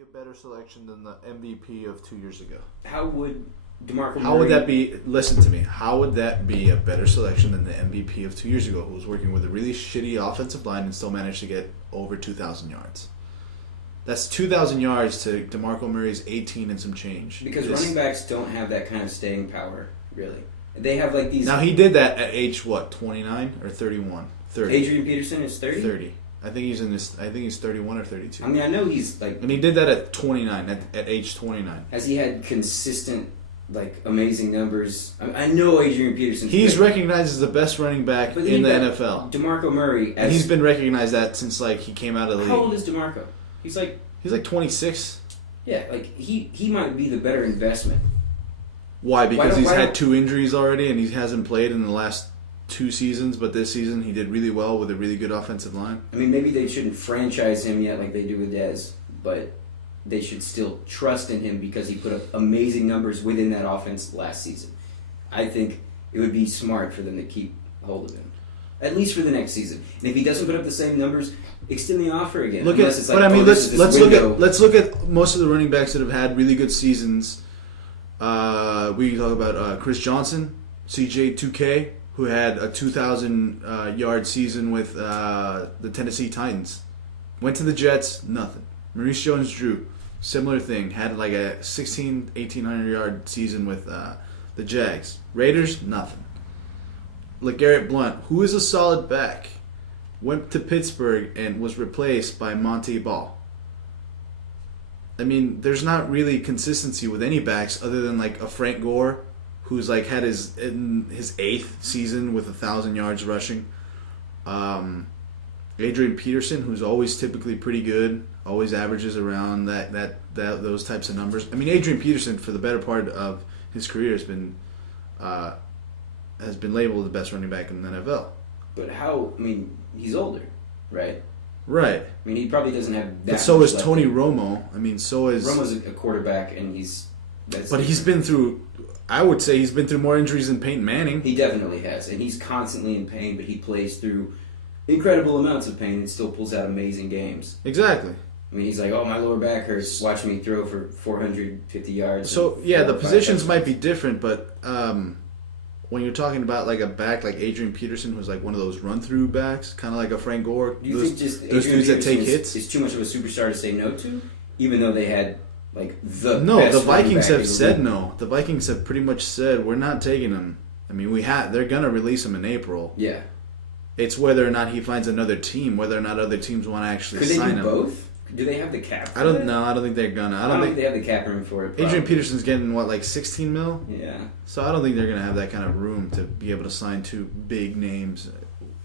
be a better selection than the MVP of 2 years ago? How would DeMarco Murray... How would that be? Listen to me. How would that be a better selection than the MVP of 2 years ago, who was working with a really shitty offensive line and still managed to get over 2,000 yards? That's 2,000 yards to DeMarco Murray's 18 and some change. Because running backs don't have that kind of staying power, really. They have like these... Now, he did that at age, 29 or 31? 30. Adrian Peterson is 30? 30. I think he's 31 or 32. I mean, I know he's like... And he did that at 29, at age 29. Has he had consistent, like, amazing numbers? I know Adrian Peterson... He's recognized as the best running back in the NFL. DeMarco Murray... And he's been recognized that since, like, he came out of the league. How old is DeMarco? He's like 26. Yeah, like, he might be the better investment. Why? Because he's had 2 injuries already and he hasn't played in the last 2 seasons, but this season he did really well with a really good offensive line. I mean, maybe they shouldn't franchise him yet like they do with Dez, but they should still trust in him because he put up amazing numbers within that offense last season. I think it would be smart for them to keep hold of him, at least for the next season. And if he doesn't put up the same numbers, extend the offer again. Let's look at most of the running backs that have had really good seasons. We talk about Chris Johnson, CJ2K, who had a 2,000 yard season with the Tennessee Titans. Went to the Jets, nothing. Maurice Jones-Drew, similar thing, had like a 1,800 yard season with the Jags. Raiders, nothing. LeGarrette Blount, who is a solid back, went to Pittsburgh and was replaced by Monty Ball. I mean, there's not really consistency with any backs other than like a Frank Gore, who's like had his 8th season with 1,000 yards rushing. Adrian Peterson, who's always typically pretty good, always averages around those types of numbers. I mean, Adrian Peterson for the better part of his career has been labeled the best running back in the NFL. But how? I mean, he's older, right? Right. I mean, he probably doesn't have that. But so is Tony Romo. I mean, so is Romo's a quarterback, and he's been through. I would say he's been through more injuries than Peyton Manning. He definitely has, and he's constantly in pain. But he plays through incredible amounts of pain and still pulls out amazing games. Exactly. I mean, he's like, oh, my lower back hurts. Watch me throw for 450 yards. So yeah, the positions might be different, but when you're talking about like a back like Adrian Peterson, who's like one of those run-through backs, kind of like a Frank Gore, do you think just those dudes that take hits, is too much of a superstar to say no to, even though they had like the Vikings have said no. The Vikings have pretty much said we're not taking him. I mean, they're gonna release him in April. Yeah, it's whether or not he finds another team, whether or not other teams want to actually sign him. Could they do both? Do they have the cap for I don't know. I don't think they're gonna. I don't think they have the cap room for it. Probably. Adrian Peterson's getting, like 16 mil? Yeah. So I don't think they're going to have that kind of room to be able to sign 2 big names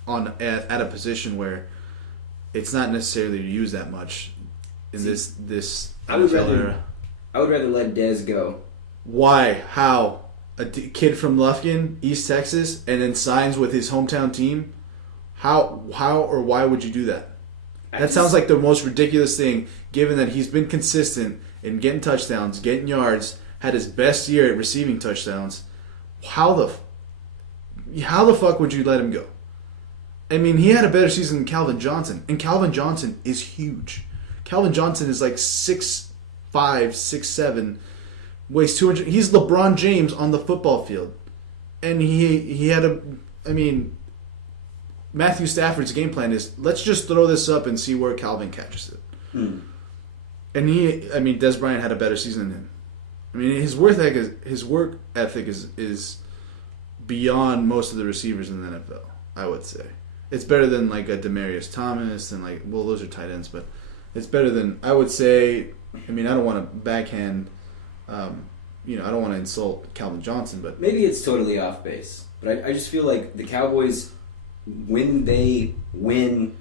at a position where it's not necessarily used that much in this I would NFL era. I would rather let Dez go. Why? How? A kid from Lufkin, East Texas, and then signs with his hometown team? How or why would you do that? That sounds like the most ridiculous thing, given that he's been consistent in getting touchdowns, getting yards, had his best year at receiving touchdowns. How the fuck would you let him go? I mean, he had a better season than Calvin Johnson, and Calvin Johnson is huge. Calvin Johnson is like 6'5", 6'7", weighs 200. He's LeBron James on the football field, and he had Matthew Stafford's game plan is, let's just throw this up and see where Calvin catches it. Mm. And Dez Bryant had a better season than him. I mean, his work ethic is beyond most of the receivers in the NFL, I would say. It's better than like a Demaryius Thomas and those are tight ends, but it's better than, I would say, I mean, I don't want to backhand, I don't want to insult Calvin Johnson, but... Maybe it's totally off base, but I just feel like the Cowboys... when they win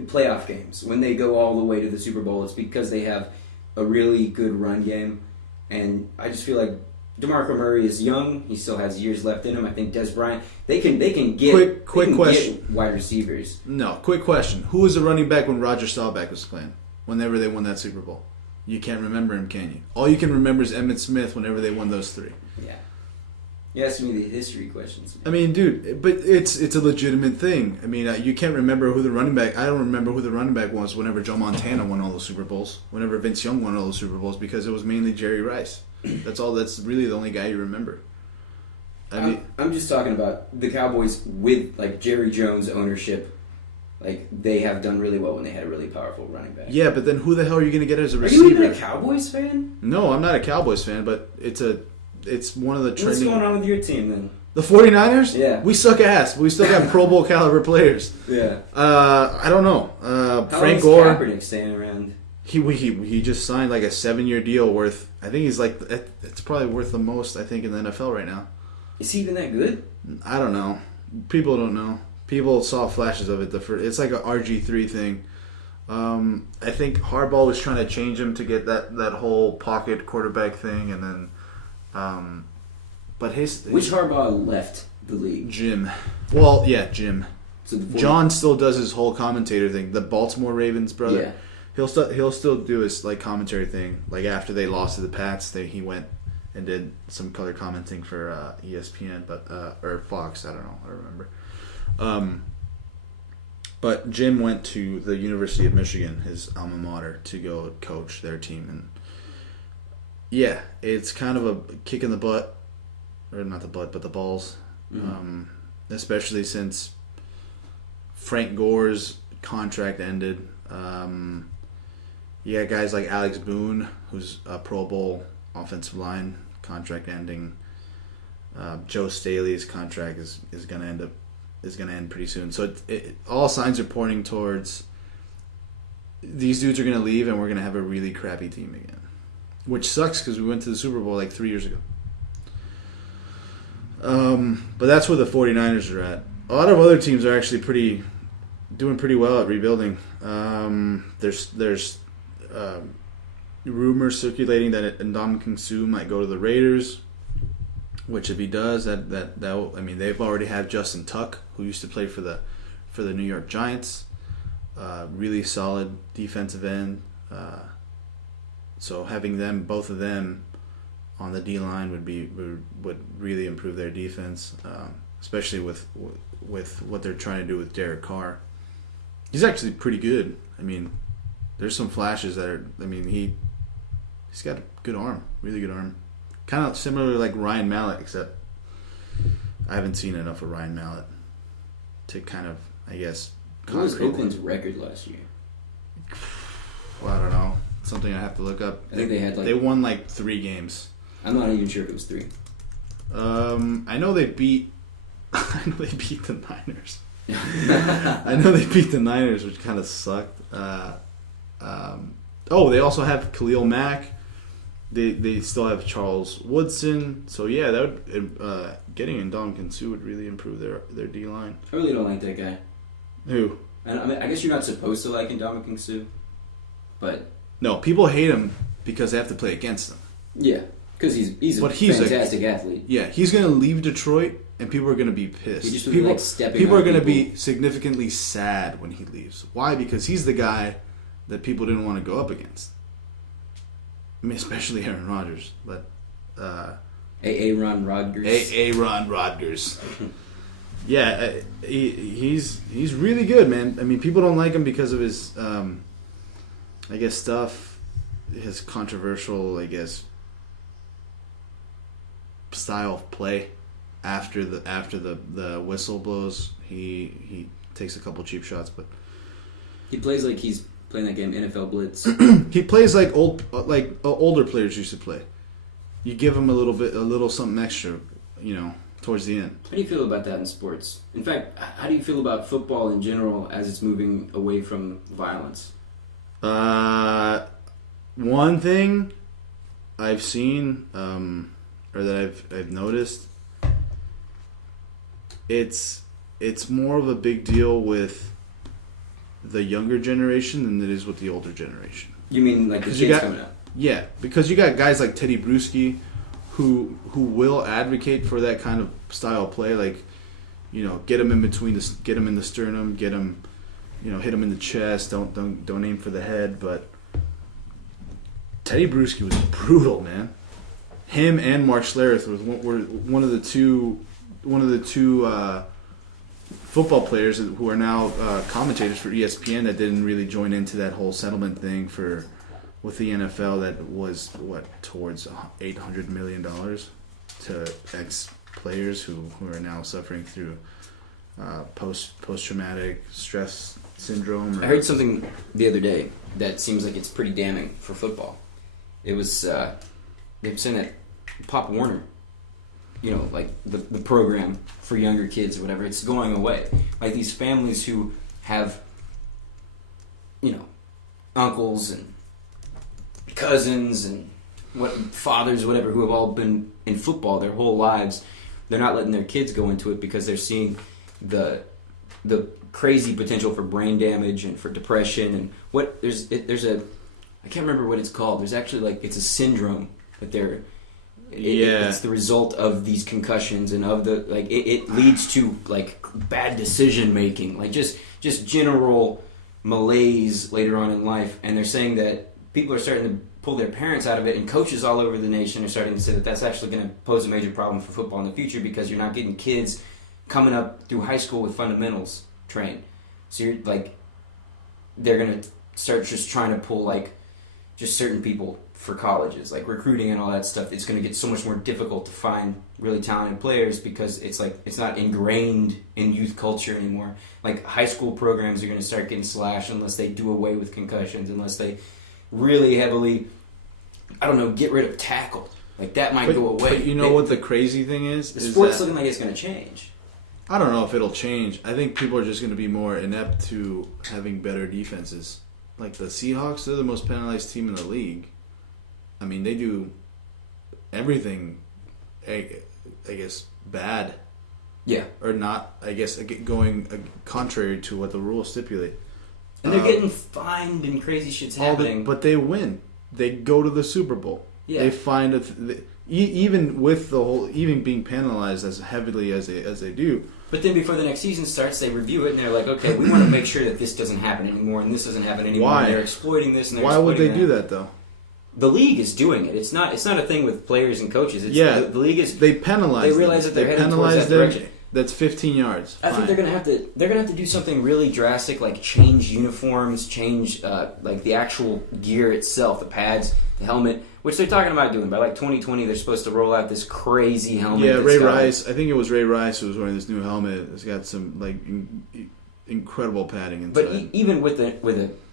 playoff games, when they go all the way to the Super Bowl, it's because they have a really good run game. And I just feel like DeMarco Murray is young. He still has years left in him. I think Dez Bryant, they can get get wide receivers. No, quick question. Who was the running back when Roger Staubach was playing? Whenever they won that Super Bowl? You can't remember him, can you? All you can remember is Emmitt Smith whenever they won those 3. Yeah. You asked me the history questions. I mean, dude, but it's a legitimate thing. I mean, you can't remember who the running back. I don't remember who the running back was whenever Joe Montana won all those Super Bowls. Whenever Vince Young won all those Super Bowls, because it was mainly Jerry Rice. That's all. That's really the only guy you remember. I'm just talking about the Cowboys with like Jerry Jones ownership. Like they have done really well when they had a really powerful running back. Yeah, but then who the hell are you going to get as a receiver? Are you even a Cowboys fan? No, I'm not a Cowboys fan, but it's one of the trending. What's going on with your team then? The 49ers? Yeah. We suck ass. We still got Pro Bowl caliber players. Yeah. I don't know. How Frank long Gore. is Kaepernick staying around? He just signed like a 7-year deal worth. I think he's like it's probably worth the most I think in the NFL right now. Is he even that good? I don't know. People don't know. People saw flashes of it. It's like a RG3 thing. I think Harbaugh was trying to change him to get that whole pocket quarterback thing, and then. But which Harbaugh left the league? Jim. Well, yeah, Jim. So John still does his whole commentator thing. The Baltimore Ravens brother. Yeah. He'll still do his like commentary thing. Like after they lost to the Pats, he went and did some color commenting for ESPN, but or Fox. I don't know. I don't remember. But Jim went to the University of Michigan, his alma mater, to go coach their team, and yeah, it's kind of a kick in the butt. Or not the butt, but the balls. Mm-hmm. Especially since Frank Gore's contract ended. You got guys like Alex Boone, who's a Pro Bowl offensive line, contract ending. Joe Staley's contract is going to end pretty soon. So all signs are pointing towards these dudes are going to leave, and we're going to have a really crappy team again, which sucks because we went to the Super Bowl like 3 years ago. But that's where the 49ers are at. A lot of other teams are actually doing pretty well at rebuilding. There's rumors circulating that Ndamukong Suh might go to the Raiders, which if he does, that will, I mean, they've already had Justin Tuck, who used to play for the New York Giants, really solid defensive end. So having both of them on the D line would really improve their defense, especially with what they're trying to do with Derek Carr. He's actually pretty good. I mean, there's some flashes that are. I mean, he's got a good arm, really good arm, kind of similar to like Ryan Mallett, except I haven't seen enough of Ryan Mallett to kind of, I guess. What was Oakland's record last year? Well, I don't know. Something I have to look up. I think they won like 3 games. I'm not even sure if it was 3. I know they beat. I know they beat the Niners. I know they beat the Niners, which kind of sucked. They also have Khalil Mack. They still have Charles Woodson. So yeah, that would getting Ndamukong Suh would really improve their D line. I really don't like that guy. Who? I mean, I guess you're not supposed to like Ndamukong Suh, but no, people hate him because they have to play against him. Yeah, because he's a fantastic athlete. Yeah, he's going to leave Detroit, and people are going to be pissed. He just people are going to be significantly sad when he leaves. Why? Because he's the guy that people didn't want to go up against. I mean, especially Aaron Rodgers, but Aaron Rodgers. Aaron Rodgers. Yeah, he's really good, man. I mean, people don't like him because of his, I guess, stuff, his controversial, I guess, style of play. After the whistle blows, he takes a couple cheap shots, but he plays like he's playing that game NFL Blitz. He plays like older players used to play. You give him a little something extra, towards the end. How do you feel about that in sports? In fact, how do you feel about football in general as it's moving away from violence? One thing I've seen, or that I've noticed, it's more of a big deal with the younger generation than it is with the older generation. You mean like the kids coming up? Yeah, because you got guys like Teddy Bruschi who will advocate for that kind of style of play, like, get him in between get him in the sternum, get him, hit him in the chest, don't aim for the head. But Teddy Bruschi was brutal, man. him and Mark Schlereth were one of the two football players who are now commentators for ESPN that didn't really join into that whole settlement thing with the NFL that was towards $800 million to ex-players who are now suffering through post-traumatic stress syndrome. I heard something the other day that seems like it's pretty damning for football. It was they were saying that Pop Warner, like the program for younger kids or whatever, it's going away. Like these families who have, uncles and cousins and fathers, whatever, who have all been in football their whole lives, they're not letting their kids go into it because they're seeing the crazy potential for brain damage and for depression and I can't remember what it's called. There's actually it's a syndrome that it's the result of these concussions and of it leads to bad decision making, just general malaise later on in life. And they're saying that people are starting to pull their parents out of it, and coaches all over the nation are starting to say that that's actually going to pose a major problem for football in the future because you're not getting kids coming up through high school with fundamentals trained. So you're they're going to start just trying to pull just certain people for colleges, recruiting and all that stuff. It's going to get so much more difficult to find really talented players because it's not ingrained in youth culture anymore. High school programs are going to start getting slashed unless they do away with concussions, unless they really heavily, get rid of tackle. That might go away. But you know what the crazy thing is? The sport's looking like it's going to change. I don't know if it'll change. I think people are just going to be more inept to having better defenses. The Seahawks, they're the most penalized team in the league. I mean, they do everything, I guess, bad. Yeah. Or not, I guess, going contrary to what the rules stipulate. And they're getting fined and crazy shit's happening. But they win. They go to the Super Bowl. Yeah. They find even with the whole, even being penalized as heavily as they do. But then before the next season starts, they review it and they're like, okay, we want to make sure that this doesn't happen anymore and this doesn't happen anymore. Why? And they're exploiting this and they're Why would they exploiting do that though? The league is doing it. It's not a thing with players and coaches. The league is. They penalize. They realize that they're heading towards that direction. That's 15 yards. I think they're gonna have to do something really drastic, like change uniforms, change the actual gear itself, the pads, the helmet, which they're talking about doing. By 2020, they're supposed to roll out this crazy helmet. Yeah, Ray Rice. I think it was Ray Rice who was wearing this new helmet. It's got some incredible padding inside. But even with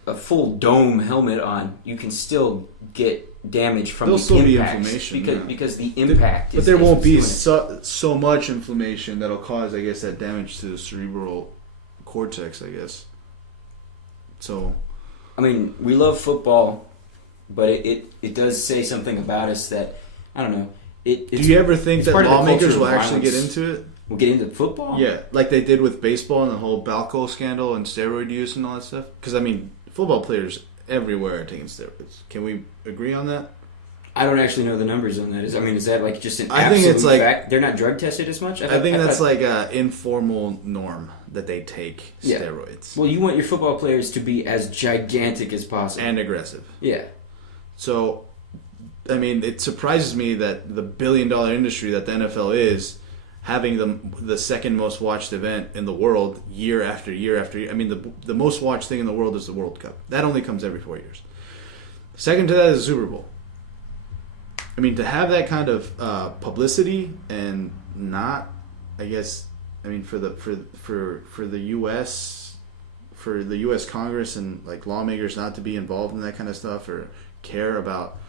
a full dome helmet on, you can still get damage from the impact. Be inflammation because the impact. But there won't be so much inflammation that'll cause, I guess, that damage to the cerebral cortex, I guess. So, I mean, we love football, but it does say something about us that, I don't know. Do you ever think that lawmakers will actually get into it? We'll get into football? Yeah, like they did with baseball and the whole Balco scandal and steroid use and all that stuff. Because, I mean, football players everywhere are taking steroids. Can we agree on that? I don't actually know the numbers on that. Is that just an absolute I think it's fact? They're not drug tested as much? I think that's an informal norm that they take steroids. Well, you want your football players to be as gigantic as possible. And aggressive. Yeah. So, I mean, it surprises me that the billion-dollar industry that the NFL is, having the second most watched event in the world year after year after year. I mean, the most watched thing in the world is the World Cup. That only comes every 4 years. Second to that is the Super Bowl. I mean, to have that kind of publicity and not, I guess, I mean, for the U.S. Congress and lawmakers not to be involved in that kind of stuff or care about.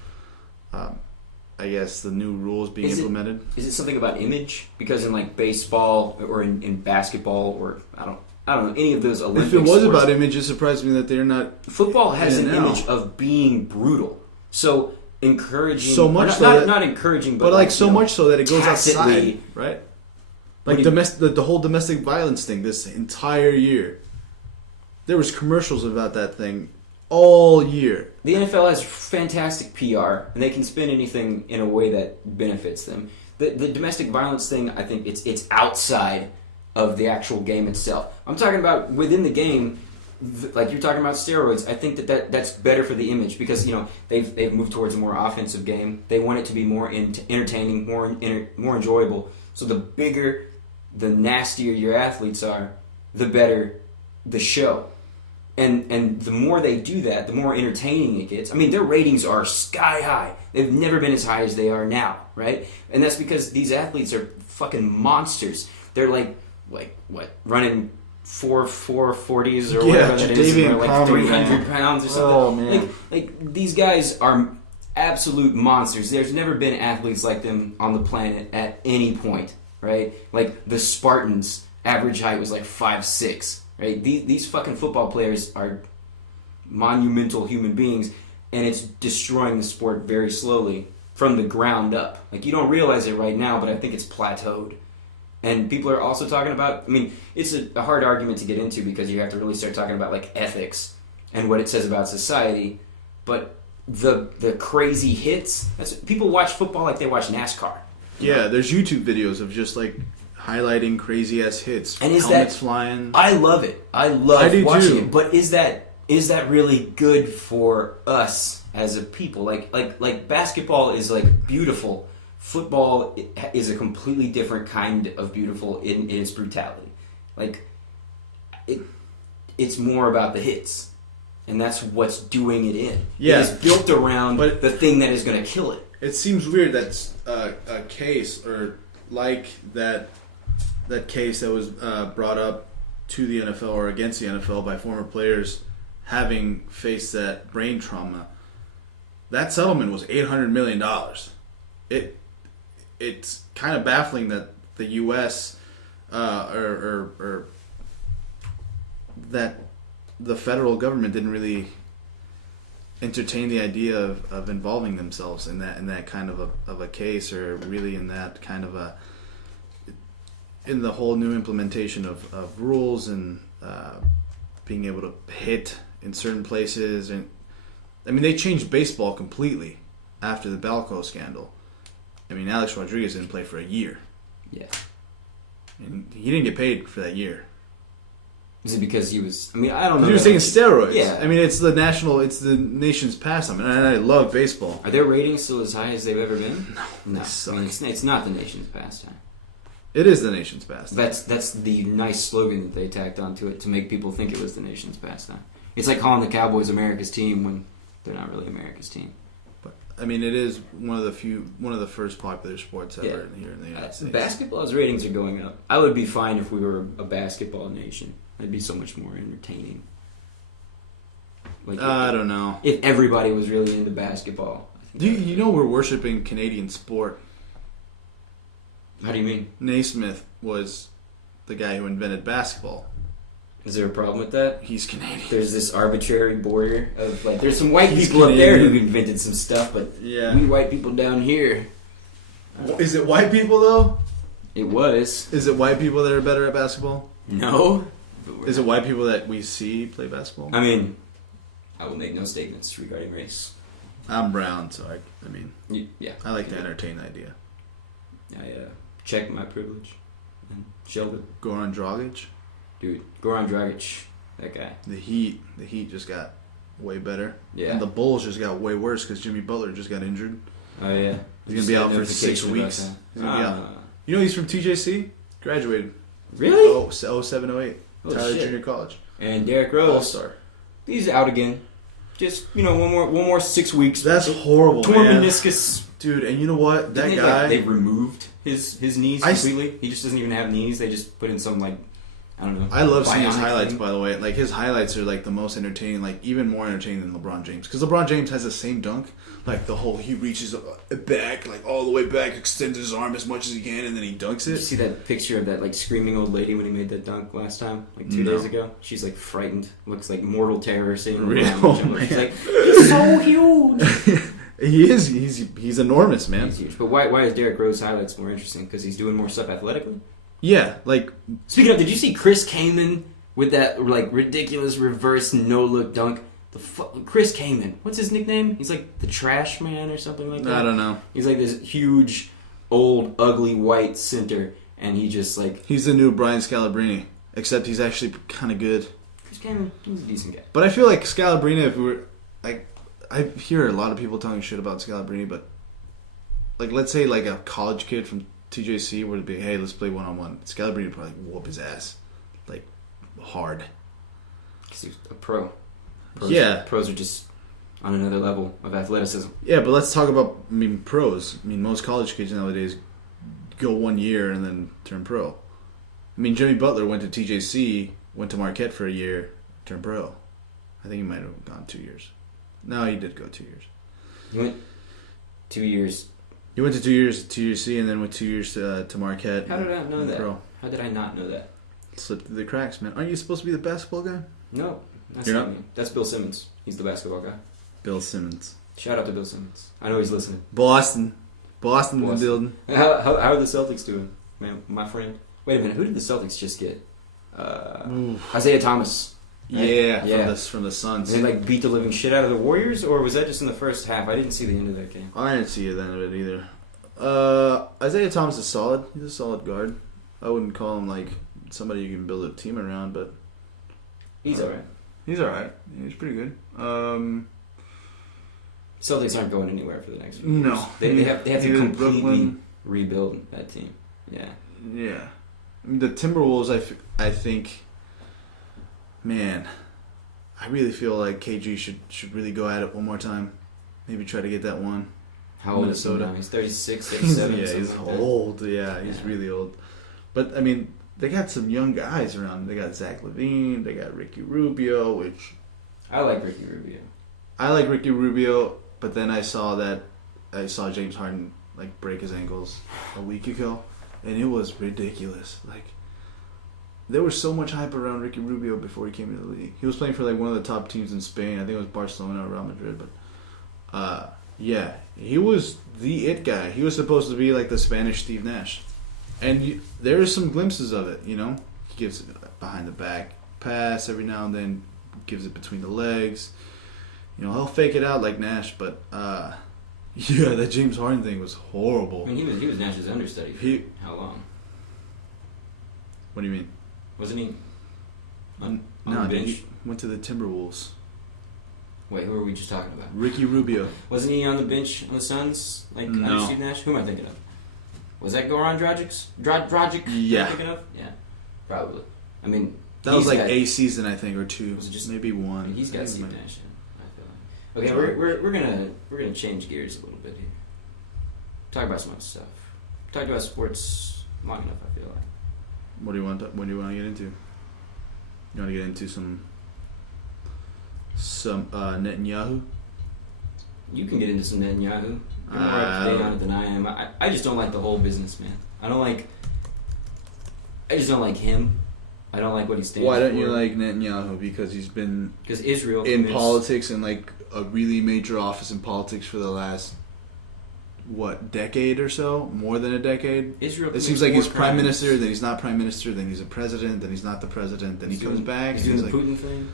I guess the new rules being implemented. Is it something about image? Because in baseball or in basketball or I don't know any of those Olympic If it was sports, about image, it surprised me that they're not. Football has an image of being brutal, so encouraging. So much not encouraging, but so much so that it goes tacitly, outside, right? The whole domestic violence thing this entire year. There was commercials about that thing all year. The NFL has fantastic PR, and they can spin anything in a way that benefits them. The domestic violence thing, I think it's outside of the actual game itself. I'm talking about within the game. like you're talking about steroids, I think that's better for the image because they've moved towards a more offensive game. They want it to be more entertaining, more enjoyable. So the bigger, the nastier your athletes are, the better the show. And the more they do that, the more entertaining it gets. I mean, their ratings are sky high. They've never been as high as they are now, right? And that's because these athletes are fucking monsters. They're like what, running 4.40s or whatever that is, or like 300 pounds or something. Oh man! Like these guys are absolute monsters. There's never been athletes like them on the planet at any point, right? Like the Spartans' average height was like 5'6". Right? These fucking football players are monumental human beings, and it's destroying the sport very slowly from the ground up. Like, you don't realize it right now, but I think it's plateaued. And people are also talking about, I mean, it's a hard argument to get into because you have to really start talking about, like, ethics and what it says about society. But the crazy hits, people watch football like they watch NASCAR. Yeah, there's YouTube videos of just, like, highlighting crazy ass hits, and helmets flying. I love it. I love watching it. But is that really good for us as a people? Like basketball is like beautiful. Football is a completely different kind of beautiful in its brutality. Like it's more about the hits, and that's what's doing it in. Yeah, it's built around the thing that is going to kill it. It seems weird that's a case or like that case that was brought up to the NFL or against the NFL by former players having faced that brain trauma. That settlement was $800 million. It's kind of baffling that the U.S. or that the federal government didn't really entertain the idea of involving themselves in that kind of a case, or really in that kind of in the whole new implementation of rules and being able to hit in certain places. And I mean, they changed baseball completely after the Balco scandal. I mean, Alex Rodriguez didn't play for a year. Yeah. And he didn't get paid for that year. Is it because he was... I mean, I don't know. He was taking steroids. Yeah. I mean, it's the nation's pastime. And I love baseball. Are their ratings still as high as they've ever been? No. I mean, it's not the nation's pastime. It is the nation's pastime. That's the nice slogan that they tacked onto it to make people think it was the nation's pastime. It's like calling the Cowboys America's team when they're not really America's team. But I mean, it is one of the first popular sports ever here in the United States. Basketball's ratings are going up. I would be fine if we were a basketball nation. It'd be so much more entertaining. Like I don't know. If everybody was really into basketball. You know we're worshiping Canadian sport. How do you mean? Naismith was the guy who invented basketball. Is there a problem with that? He's Canadian. There's this arbitrary border of like, there's some white people up there who invented some stuff, but we white people down here. Is it white people though? It was. Is it white people that are better at basketball? No. Is it white people that we see play basketball? I mean, I will make no statements regarding race. I'm brown, so I mean, I like to entertain the idea. I check my privilege and shelve it. Goran Dragic? Dude, Goran Dragic, that guy. The Heat just got way better. Yeah. And the Bulls just got way worse because Jimmy Butler just got injured. Oh, yeah. He's going to be out for 6 weeks. He's gonna be out. You know he's from TJC? Graduated. Really? 07, 08. Tyler Junior College. And Derrick Rose. All-star. He's out again. Just, one more 6 weeks. That's horrible, Torn man. meniscus. Dude, and you know what? That guy... they removed his knees completely. He just doesn't even have knees. They just put in some, I don't know. I love seeing his highlights, by the way. Like, his highlights are, the most entertaining, even more entertaining than LeBron James. Because LeBron James has the same dunk. He reaches back, all the way back, extends his arm as much as he can, and then he dunks it. Did you see that picture of that, screaming old lady when he made that dunk last time? 2 days ago? She's, frightened. Looks like mortal terror seeing him. She's like, he's so huge! He is. He's enormous, man. He's huge. But why is Derrick Rose highlights more interesting? Because he's doing more stuff athletically? Yeah, Speaking of, did you see Chris Kaman with that ridiculous reverse no look dunk? Chris Kaman, what's his nickname? He's like the Trash Man or something like that. I don't know. He's like this huge, old, ugly white center, and he just he's the new Brian Scalabrine, except he's actually kind of good. he's a decent guy. But I feel like Scalabrine, if we were like, I hear a lot of people talking shit about Scalabrine, but like, let's say like a college kid from TJC were to be, hey, let's play 1-on-1. Scalabrine would probably whoop his ass, like hard. Because he's a pro. Pros are just on another level of athleticism. Yeah, but let's talk about, pros. Most college kids nowadays go 1 year and then turn pro. Jimmy Butler went to TJC, went to Marquette for a year, turned pro. I think he might have gone 2 years. No, he did go 2 years. He went 2 years. He went to 2 years to TJC and then went 2 years to Marquette. How did I know that? Pro. How did I not know that? Slipped through the cracks, man. Aren't you supposed to be the basketball guy? No, that's not me. That's Bill Simmons. He's the basketball guy. Bill Simmons. Shout out to Bill Simmons. I know he's listening. Boston in the building. How are the Celtics doing, man? My friend. Wait a minute. Who did the Celtics just get? Isaiah Thomas. Right? Yeah, from the Suns. They beat the living shit out of the Warriors, or was that just in the first half? I didn't see the end of that game. I didn't see the end of it either. Isaiah Thomas is solid. He's a solid guard. I wouldn't call him somebody you can build a team around, but he's alright. He's alright. He's pretty good. Celtics aren't going anywhere for the next few years. No, they have to completely rebuild that team. Yeah. The Timberwolves, I think, man, I really feel like KG should really go at it one more time. Maybe try to get that one. How old is he now? He's 36, 37. Yeah, he's old. Yeah, he's really old. But, they got some young guys around. They got Zach LaVine. They got Ricky Rubio, which... I like Ricky Rubio. I like Ricky Rubio, but then I saw James Harden, break his ankles a week ago. And it was ridiculous. There was so much hype around Ricky Rubio before he came into the league. He was playing for one of the top teams in Spain. I think it was Barcelona or Real Madrid. But yeah, he was the it guy. He was supposed to be the Spanish Steve Nash. And there's some glimpses of it. He gives it behind the back pass every now and then, gives it between the legs. He'll fake it out like Nash, but. Yeah, that James Harden thing was horrible. He was Nash's understudy for how long? What do you mean? Wasn't he on the bench? He went to the Timberwolves. Wait, who were we just talking about? Ricky Rubio. Wasn't he on the bench on the Suns? No. Under Steve Nash? Who am I thinking of? Was that Goran Dragic? Yeah. I'm thinking of? Yeah, probably. That was a season, I think, or two. Was it just maybe one? He's got Steve Nash. Okay, we're gonna change gears a little bit here. Talk about some other stuff. Talk about sports long enough, I feel like. What do you want? What do you want to get into? You want to get into some Netanyahu? You can get into some Netanyahu. You're more up to date on it than I am. I just don't like the whole business, man. I just don't like him. I don't like what he stands for. Why don't you like Netanyahu? Because he's been Israel in politics and a really major office in politics for the last decade or so, more than a decade. Israel. It seems like he's prime minister, then he's not prime minister, then he's a president, then he's not the president, then he comes back. He's doing the Putin thing.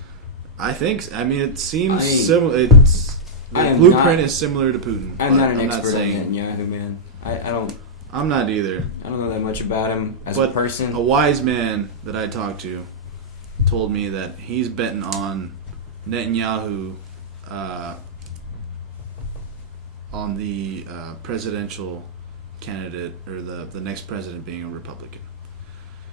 I think. It seems similar. The blueprint is similar to Putin. I'm not an expert on Netanyahu, man. I don't. I'm not either. I don't know that much about him as a person. A wise man that I talked to told me that he's betting on Netanyahu on the presidential candidate or the next president being a Republican.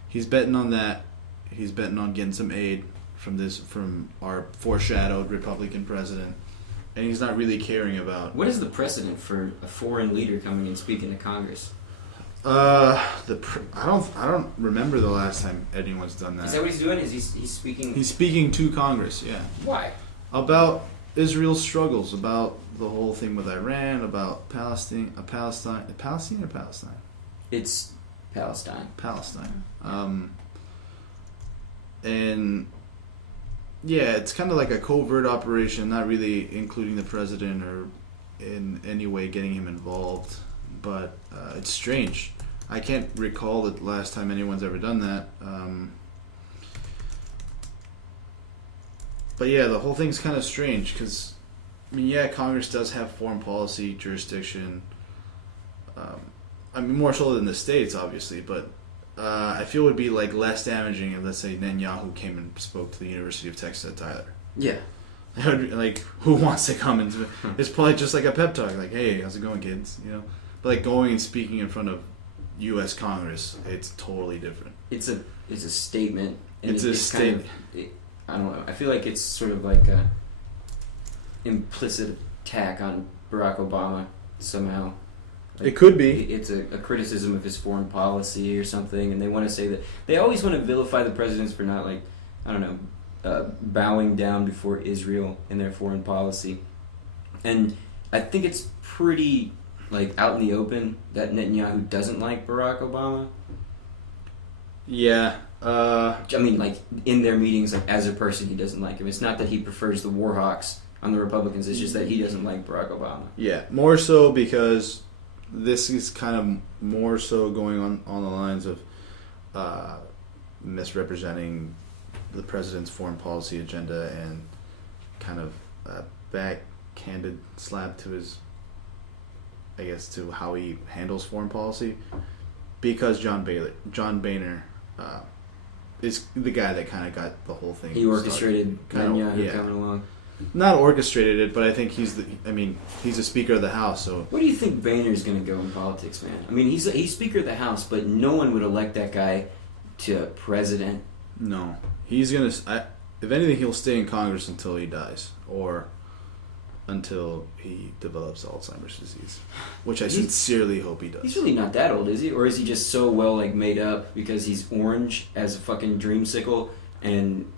He's betting on that. He's betting on getting some aid from our foreshadowed Republican president. And he's not really caring about... What is the precedent for a foreign leader coming and speaking to Congress? I don't remember the last time anyone's done that. Is that what he's doing? Is he's speaking? He's speaking to Congress. Yeah. Why? About Israel's struggles, about the whole thing with Iran, about Palestine. Palestine or Palestine? It's Palestine. Palestine. And yeah, it's kind of like a covert operation, not really including the president or in any way getting him involved. But it's strange. I can't recall the last time anyone's ever done that. But yeah, the whole thing's kind of strange because, Congress does have foreign policy jurisdiction. More so than the States, obviously, but I feel would be like less damaging if, let's say, Netanyahu came and spoke to the University of Texas at Tyler. Yeah. Like, who wants to come and... It's probably just like a pep talk. Like, hey, how's it going, kids? You know? But, like, going and speaking in front of U.S. Congress, it's totally different. It's a statement. And it's a statement. I don't know. I feel like it's sort of like a implicit attack on Barack Obama somehow. Like, it could be. It's a criticism of his foreign policy or something, and they want to say that... They always want to vilify the presidents for not, like, I don't know... bowing down before Israel in their foreign policy. And I think it's pretty like out in the open that Netanyahu doesn't like Barack Obama. Yeah. I mean, like, in their meetings, like, as a person, he doesn't like him. It's not that he prefers the Warhawks on the Republicans, it's just that he doesn't like Barack Obama. Yeah, more so because this is kind of more so going on the lines of misrepresenting the president's foreign policy agenda and kind of a backhanded slap to his, I guess, to how he handles foreign policy, because John Boehner is the guy that kind of got the whole thing. He orchestrated Netanyahu coming along. Not orchestrated it, but I think he's the Speaker of the House. So where do you think Boehner's going to go in politics, man? I mean, he's Speaker of the House, but no one would elect that guy to president. No. He's going to... If anything, he'll stay in Congress until he dies. Or until he develops Alzheimer's disease. Which I sincerely hope he does. He's really not that old, is he? Or is he just so well, like, made up because he's orange as a fucking dreamsicle and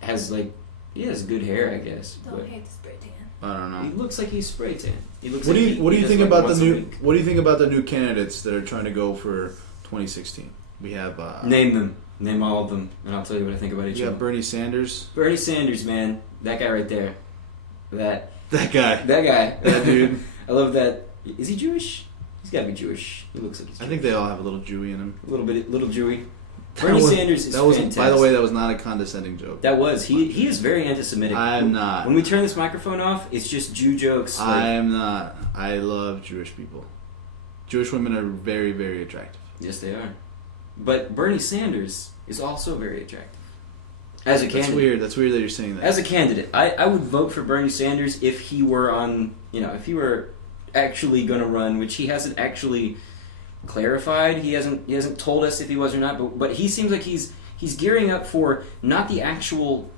has, like... He has good hair, I guess. Don't hate the spray tan. I don't know. He looks like he's spray tan. He looks what like do you think like about the new... week. What do you think about the new candidates that are trying to go for 2016? We have... Name them. Name all of them, and I'll tell you what I think about each You one. got Bernie Sanders. Bernie Sanders, man. That guy right there. That guy. That dude. I love that. Is he Jewish? He's got to be Jewish. He looks like he's Jewish. I think they all have a little Jewy in them. Little Jewy. Bernie Sanders is fantastic. By the way, that was not a condescending joke. That was. He is very anti-Semitic. I'm not. When we turn this microphone off, it's just Jew jokes. Like, I am not. I love Jewish people. Jewish women are very, very attractive. Yes, they are. But Bernie Sanders is also very attractive. As a candidate. That's weird. That's weird that you're saying that. As a candidate, I would vote for Bernie Sanders if he were on, if he were actually going to run, which he hasn't actually clarified. He hasn't told us if he was or not, but he seems like he's gearing up for not the actual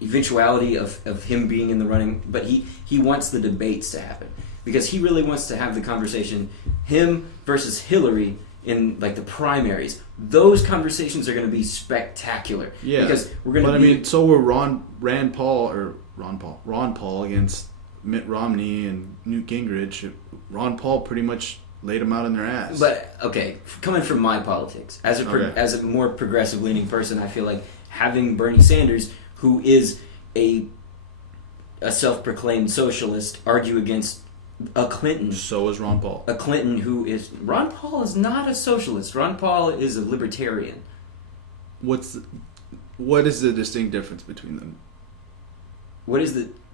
eventuality of him being in the running, but he wants the debates to happen because he really wants to have the conversation, him versus Hillary in like the primaries. Those conversations are going to be spectacular. Yeah, because we're going to. But I mean, so were Ron Paul against Mitt Romney and Newt Gingrich. Ron Paul pretty much laid them out in their ass. But okay, coming from my politics, as a more progressive leaning person, I feel like having Bernie Sanders, who is a self-proclaimed socialist, argue against a Clinton. So is Ron Paul. A Clinton who is... Ron Paul is not a socialist. Ron Paul is a libertarian. What is the distinct difference between them?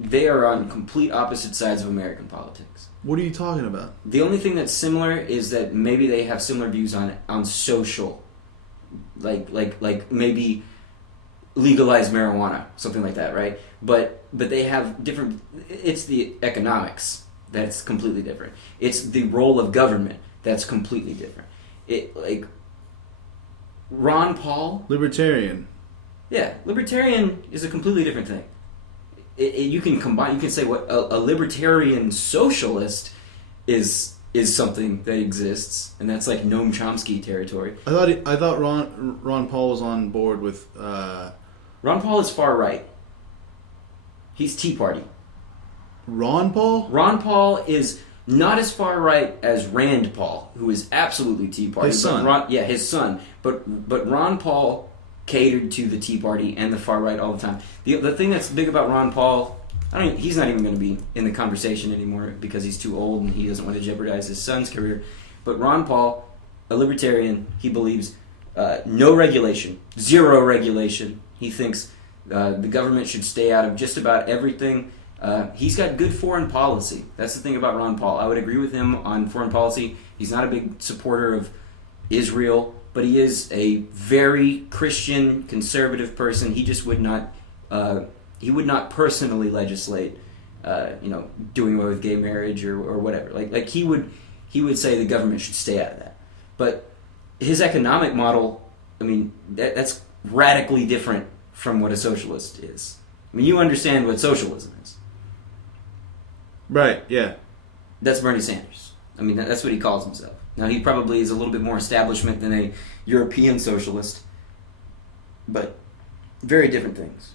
They are on complete opposite sides of American politics. What are you talking about? The only thing that's similar is that maybe they have similar views on social. Like maybe legalize marijuana, something like that, right? But they have different... It's the economics that's completely different. It's the role of government that's completely different. Ron Paul... Libertarian. Yeah, libertarian is a completely different thing. You can combine... You can say what a libertarian socialist is something that exists, and that's like Noam Chomsky territory. I thought Ron Paul was on board with... Ron Paul is far right. He's Tea Party. Ron Paul? Ron Paul is not as far right as Rand Paul, who is absolutely Tea Party. His son. His son. But Ron Paul catered to the Tea Party and the far right all the time. The thing that's big about Ron Paul, he's not even going to be in the conversation anymore because he's too old and he doesn't want to jeopardize his son's career. But Ron Paul, a libertarian, he believes no regulation, zero regulation. He thinks the government should stay out of just about everything. He's got good foreign policy. That's the thing about Ron Paul. I would agree with him on foreign policy. He's not a big supporter of Israel, but he is a very Christian, conservative person. He just would not personally legislate, doing away with gay marriage or whatever. Like he would say the government should stay out of that. But his economic model, I mean, that's radically different from what a socialist is. I mean, you understand what socialism is. Right, yeah. That's Bernie Sanders. I mean, that's what he calls himself. Now, he probably is a little bit more establishment than a European socialist, but very different things.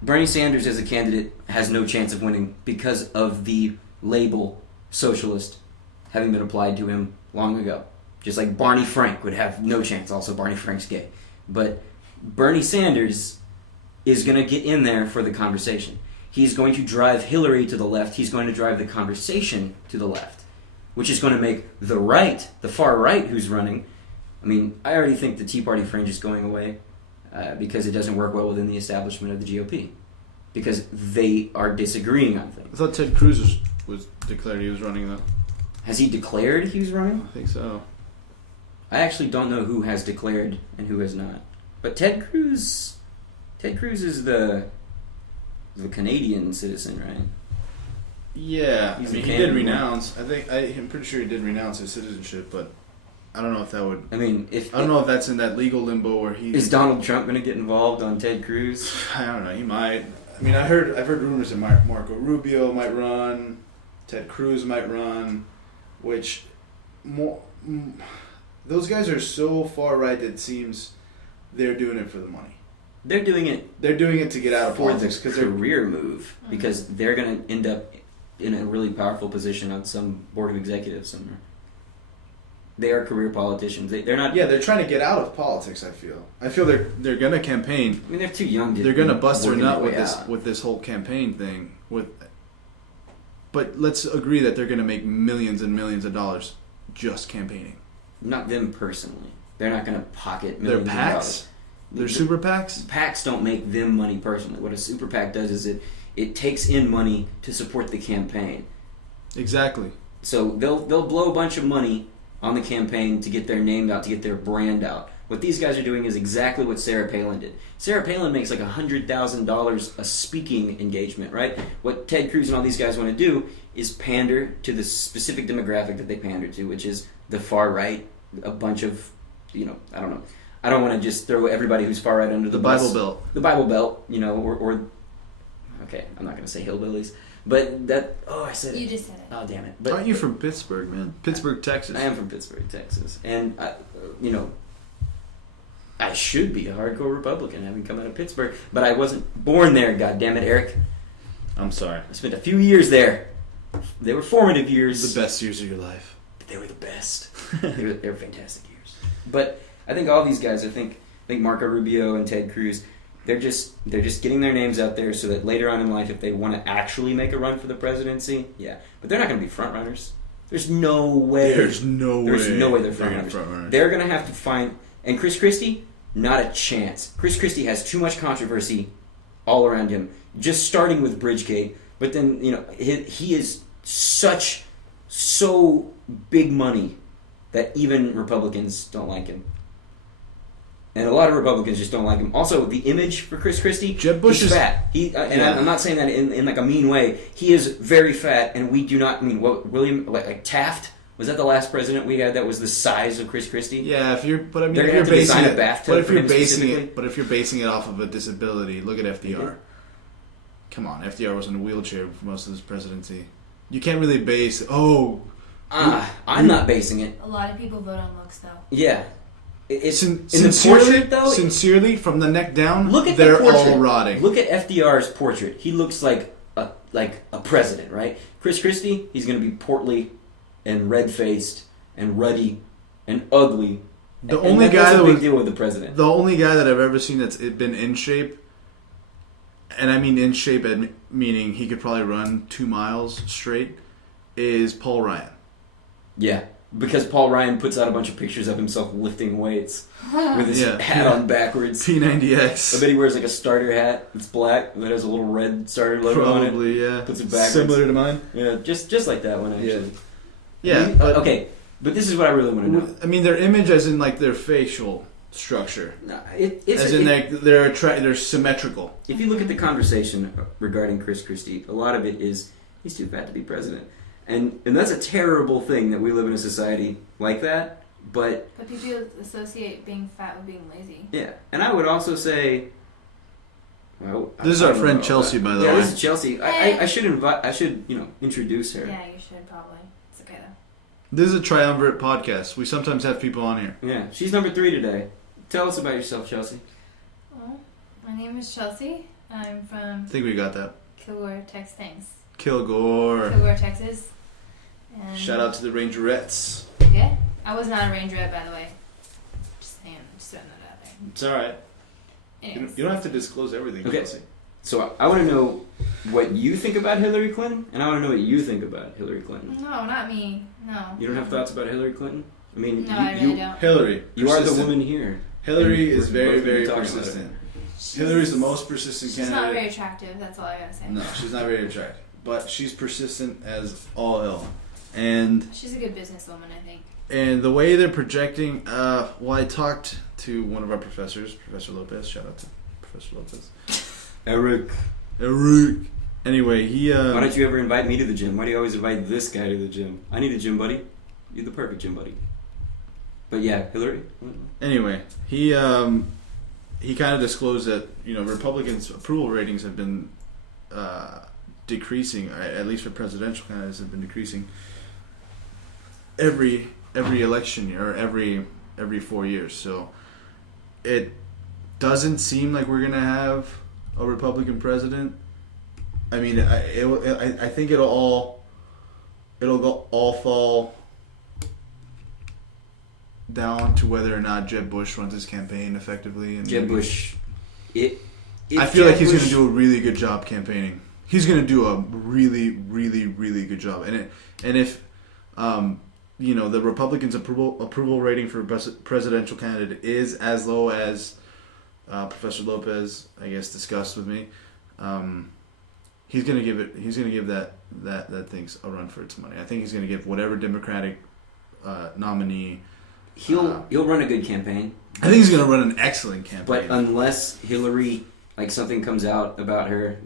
Bernie Sanders as a candidate has no chance of winning because of the label socialist having been applied to him long ago. Just like Barney Frank would have no chance. Also, Barney Frank's gay. But Bernie Sanders is going to get in there for the conversation. He's going to drive Hillary to the left. He's going to drive the conversation to the left, which is going to make the right, the far right who's running. I mean, I already think the Tea Party fringe is going away because it doesn't work well within the establishment of the GOP. Because they are disagreeing on things. I thought Ted Cruz was declared he was running, though. Has he declared he was running? I think so. I actually don't know who has declared and who has not. But Ted Cruz is the Canadian citizen, right? Yeah, He's he did renounce. I'm pretty sure he did renounce his citizenship, but I don't know if that would. I mean, I don't know if that's in that legal limbo where he is Donald Trump going to get involved on Ted Cruz? I don't know. He might. I mean, I've heard rumors that Marco Rubio might run, Ted Cruz might run, which those guys are so far right that it seems they're doing it for the money. They're doing it. They're doing it to get out of politics because they're career move because they're going to end up in a really powerful position on some board of executives somewhere. They are career politicians. They're not. Yeah, they're trying to get out of politics. I feel they're going to campaign. I mean, they're too young. They're going to bust their nut with this whole campaign thing. But let's agree that they're going to make millions and millions of dollars just campaigning. Not them personally. They're not going to pocket millions of dollars. They're super PACs? PACs don't make them money personally. What a super PAC does is it takes in money to support the campaign. Exactly. So they'll blow a bunch of money on the campaign to get their name out, to get their brand out. What these guys are doing is exactly what Sarah Palin did. Sarah Palin makes like $100,000 a speaking engagement, right? What Ted Cruz and all these guys want to do is pander to the specific demographic that they pander to, which is the far right, a bunch of, I don't know. I don't want to just throw everybody who's far right under the bus. Bible Belt. The Bible Belt, or okay, I'm not going to say hillbillies. But that, I said it. You just said it. Oh, damn it. But aren't you from Pittsburgh, man? Pittsburgh, Texas. I am from Pittsburgh, Texas. And, I should be a hardcore Republican having come out of Pittsburgh, but I wasn't born there, goddammit, Eric. I'm sorry. I spent a few years there. They were formative years. The best years of your life. But they were the best. they were fantastic years. But I think all these guys, I think Marco Rubio and Ted Cruz, they're just getting their names out there so that later on in life, if they want to actually make a run for the presidency, yeah. But they're not going to be front runners. There's no way. There's no way they're front runners. They're going to have to find. And Chris Christie, not a chance. Chris Christie has too much controversy all around him. Just starting with Bridgegate, but then he is so big money that even Republicans don't like him. And a lot of Republicans just don't like him. Also, the image for Chris Christie, Jeb Bush he's fat. I'm not saying that in like a mean way. He is very fat, and we do not mean William like Taft. Was that the last president we had that was the size of Chris Christie? Yeah, if you're basing it off of a disability, look at FDR. Mm-hmm. Come on, FDR was in a wheelchair for most of his presidency. You can't really base. I'm not basing it. A lot of people vote on looks, though. Yeah. It's sincerely, from the neck down, they're all rotting. Look at FDR's portrait. He looks like a president, right? Chris Christie, he's going to be portly and red-faced and ruddy and ugly. The only guy that big deal with the president. The only guy that I've ever seen that's been in shape, and I mean in shape, meaning he could probably run 2 miles straight, is Paul Ryan. Yeah. Because Paul Ryan puts out a bunch of pictures of himself lifting weights with his hat on backwards. P90X. I bet he wears like a starter hat that's black that has a little red starter logo on it. Probably, yeah. Puts it backwards. Similar to mine. Yeah, just like that one, actually. Yeah. Okay, But this is what I really want to know. I mean, their image, as in like their facial structure, they're symmetrical. If you look at the conversation regarding Chris Christie, a lot of it is he's too fat to be president, and that's a terrible thing that we live in a society like that. But people associate being fat with being lazy. Yeah, and I would also say. Well, this is our friend Chelsea, by the way. Yeah, this is Chelsea. I should introduce her. Yeah, you should probably. It's okay though. This is a Triumvirate podcast. We sometimes have people on here. Yeah, she's number 3 today. Tell us about yourself, Chelsea. Well, my name is Chelsea. I'm from... I think we got that. Kilgore, Texas. Kilgore, Texas. And shout out to the Rangerettes. Yeah, I was not a Rangerette, by the way. Just saying, just throwing that out there. It's alright. Anyways. You don't have to disclose everything, okay. Chelsea. So I want to know what you think about Hillary Clinton, and I want to know what you think about Hillary Clinton. No, not me. No. You don't have thoughts about Hillary Clinton? I mean, no, I really don't. Hillary. You are the woman here. Hillary is very, very persistent. Hillary's the most persistent candidate. She's not very attractive, that's all I gotta say. No, she's not very attractive. But she's persistent as all hell. And she's a good businesswoman, I think. And the way they're projecting, I talked to one of our professors, Professor Lopez. Shout out to Professor Lopez. Eric. Anyway, he... Why don't you ever invite me to the gym? Why do you always invite this guy to the gym? I need a gym buddy. You're the perfect gym buddy. But yeah, Hillary? Anyway, he kind of disclosed that, Republicans' approval ratings have been decreasing, at least for presidential candidates, have been decreasing every election year, or every 4 years. So it doesn't seem like we're gonna have a Republican president. I mean, I think it'll all fall down to whether or not Jeb Bush runs his campaign effectively. And Jeb Bush, I feel like he's going to do a really good job campaigning. He's going to do a really, really, really good job. And if the Republicans' approval rating for a presidential candidate is as low as Professor Lopez, I guess, discussed with me, he's going to give that thing a run for its money. I think he's going to give whatever Democratic nominee. He'll run a good campaign. I think he's going to run an excellent campaign. But unless Hillary, something comes out about her,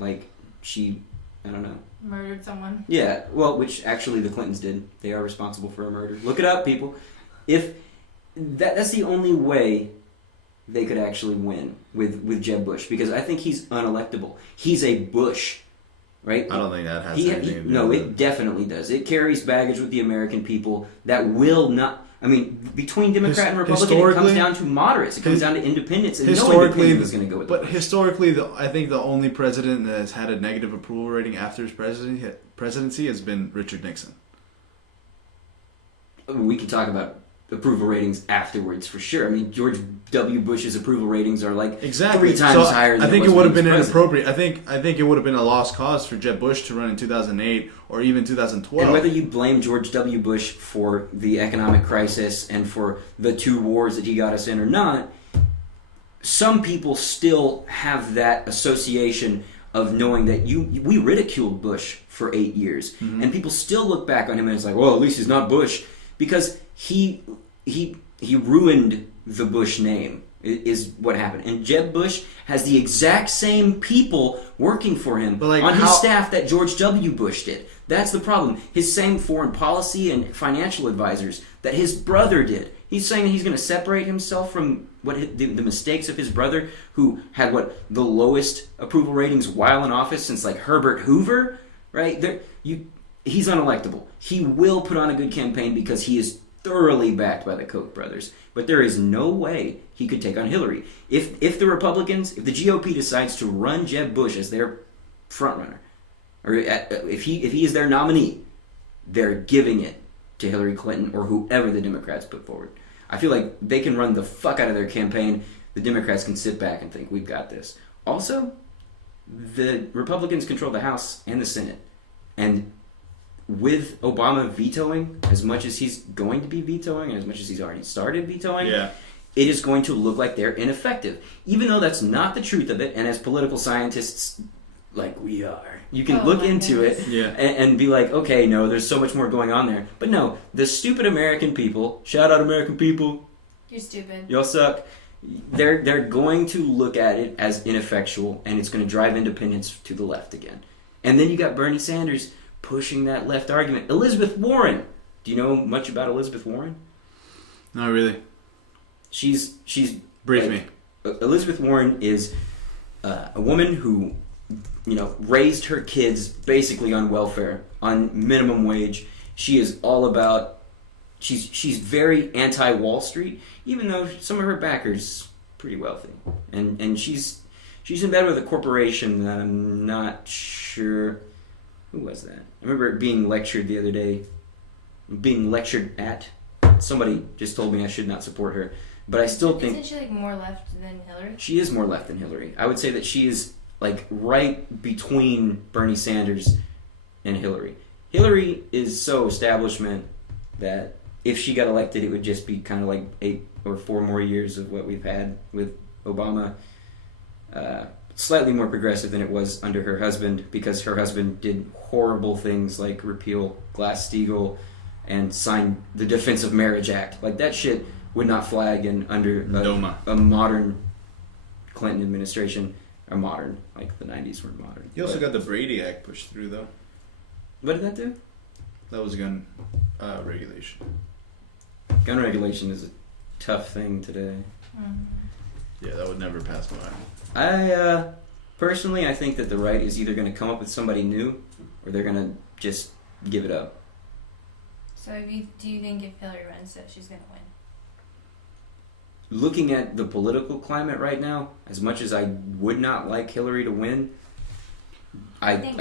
she, I don't know. Murdered someone. Yeah, well, which actually the Clintons did. They are responsible for a murder. Look it up, people. If that's the only way they could actually win with Jeb Bush, because I think he's unelectable. He's a Bush, right? I don't think that has anything to do No, with it definitely does. It carries baggage with the American people that will not... I mean, between Democrat and Republican, it comes down to moderates. It comes down to independents, and no independent is going to go with But Bush. historically, I think the only president that has had a negative approval rating after his presidency has been Richard Nixon. We can talk about approval ratings afterwards for sure. I mean, George W. Bush's approval ratings are 3 times higher than I think it would have been inappropriate. inappropriate. I think it would have been a lost cause for Jeb Bush to run in 2008 or even 2012. And whether you blame George W. Bush for the economic crisis and for the 2 wars that he got us in or not, some people still have that association of knowing that we ridiculed Bush for 8 years, and people still look back on him and it's like, well, at least he's not Bush, because he ruined the Bush name, is what happened. And Jeb Bush has the exact same people working for him on his staff that George W. Bush did. That's the problem. His same foreign policy and financial advisors that his brother did. He's saying that he's going to separate himself from the mistakes of his brother, who had the lowest approval ratings while in office since Herbert Hoover, right? He's unelectable. He will put on a good campaign because he is thoroughly backed by the Koch brothers. But there is no way he could take on Hillary. If the GOP decides to run Jeb Bush as their frontrunner, or if he is their nominee, they're giving it to Hillary Clinton or whoever the Democrats put forward. I feel like they can run the fuck out of their campaign. The Democrats can sit back and think, we've got this. Also, the Republicans control the House and the Senate. And with Obama vetoing as much as he's going to be vetoing and as much as he's already started vetoing, it is going to look like they're ineffective. Even though that's not the truth of it, and as political scientists like we are. You can look into it Yeah. and be like, okay, no, there's so much more going on there. But no, the stupid American people, shout out American people. You're stupid. Y'all suck. They're going to look at it as ineffectual, and it's going to drive independence to the left again. And then you got Bernie Sanders pushing that left argument. Elizabeth Warren. Do you know much about Elizabeth Warren? Not really. She's Brief me. Elizabeth Warren is a woman who, raised her kids basically on welfare, on minimum wage. She is all about. She's very anti-Wall Street, even though some of her backers pretty wealthy, and she's in bed with a corporation that I'm not sure who was that. I remember being lectured the other day. Being lectured at. Somebody just told me I should not support her, but I still think. Isn't she like more left than Hillary? She is more left than Hillary. I would say that she is like right between Bernie Sanders and Hillary. Hillary is so establishment that if she got elected, it would just be kind of like 8 or 4 more years of what we've had with Obama. Slightly more progressive than it was under her husband, because her husband did horrible things like repeal Glass-Steagall and sign the Defense of Marriage Act. Like, that shit would not fly again under a modern Clinton administration. Or modern, like the 90s were modern. You also got the Brady Act pushed through, though. What did that do? That was gun regulation. Gun regulation is a tough thing today. Yeah, that would never pass by. Personally, I think that the right is either going to come up with somebody new, or they're going to just give it up. So do you think if Hillary runs, that she's going to win? Looking at the political climate right now, as much as I would not like Hillary to win, I think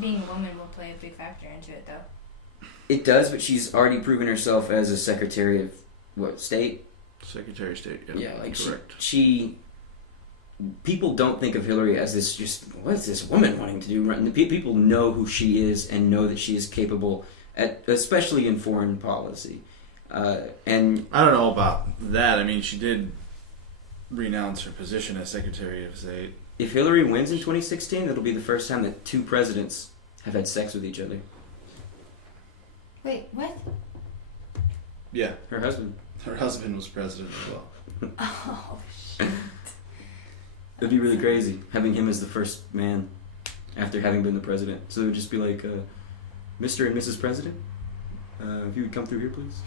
being a woman will play a big factor into it, though. It does, but she's already proven herself as a Secretary of State? Secretary of State, yeah. Yeah, like correct. She people don't think of Hillary as this just, what's this woman wanting to do? People know who she is and know that she is capable, especially in foreign policy. And I don't know about that. I mean, she did renounce her position as Secretary of State. If Hillary wins in 2016, it'll be the first time that 2 presidents have had sex with each other. Wait, what? Yeah. Her husband. Her husband was president as well. Oh, shit. It'd be really crazy, having him as the first man after having been the president. So it would just be like, Mr. and Mrs. President, if you would come through here, please.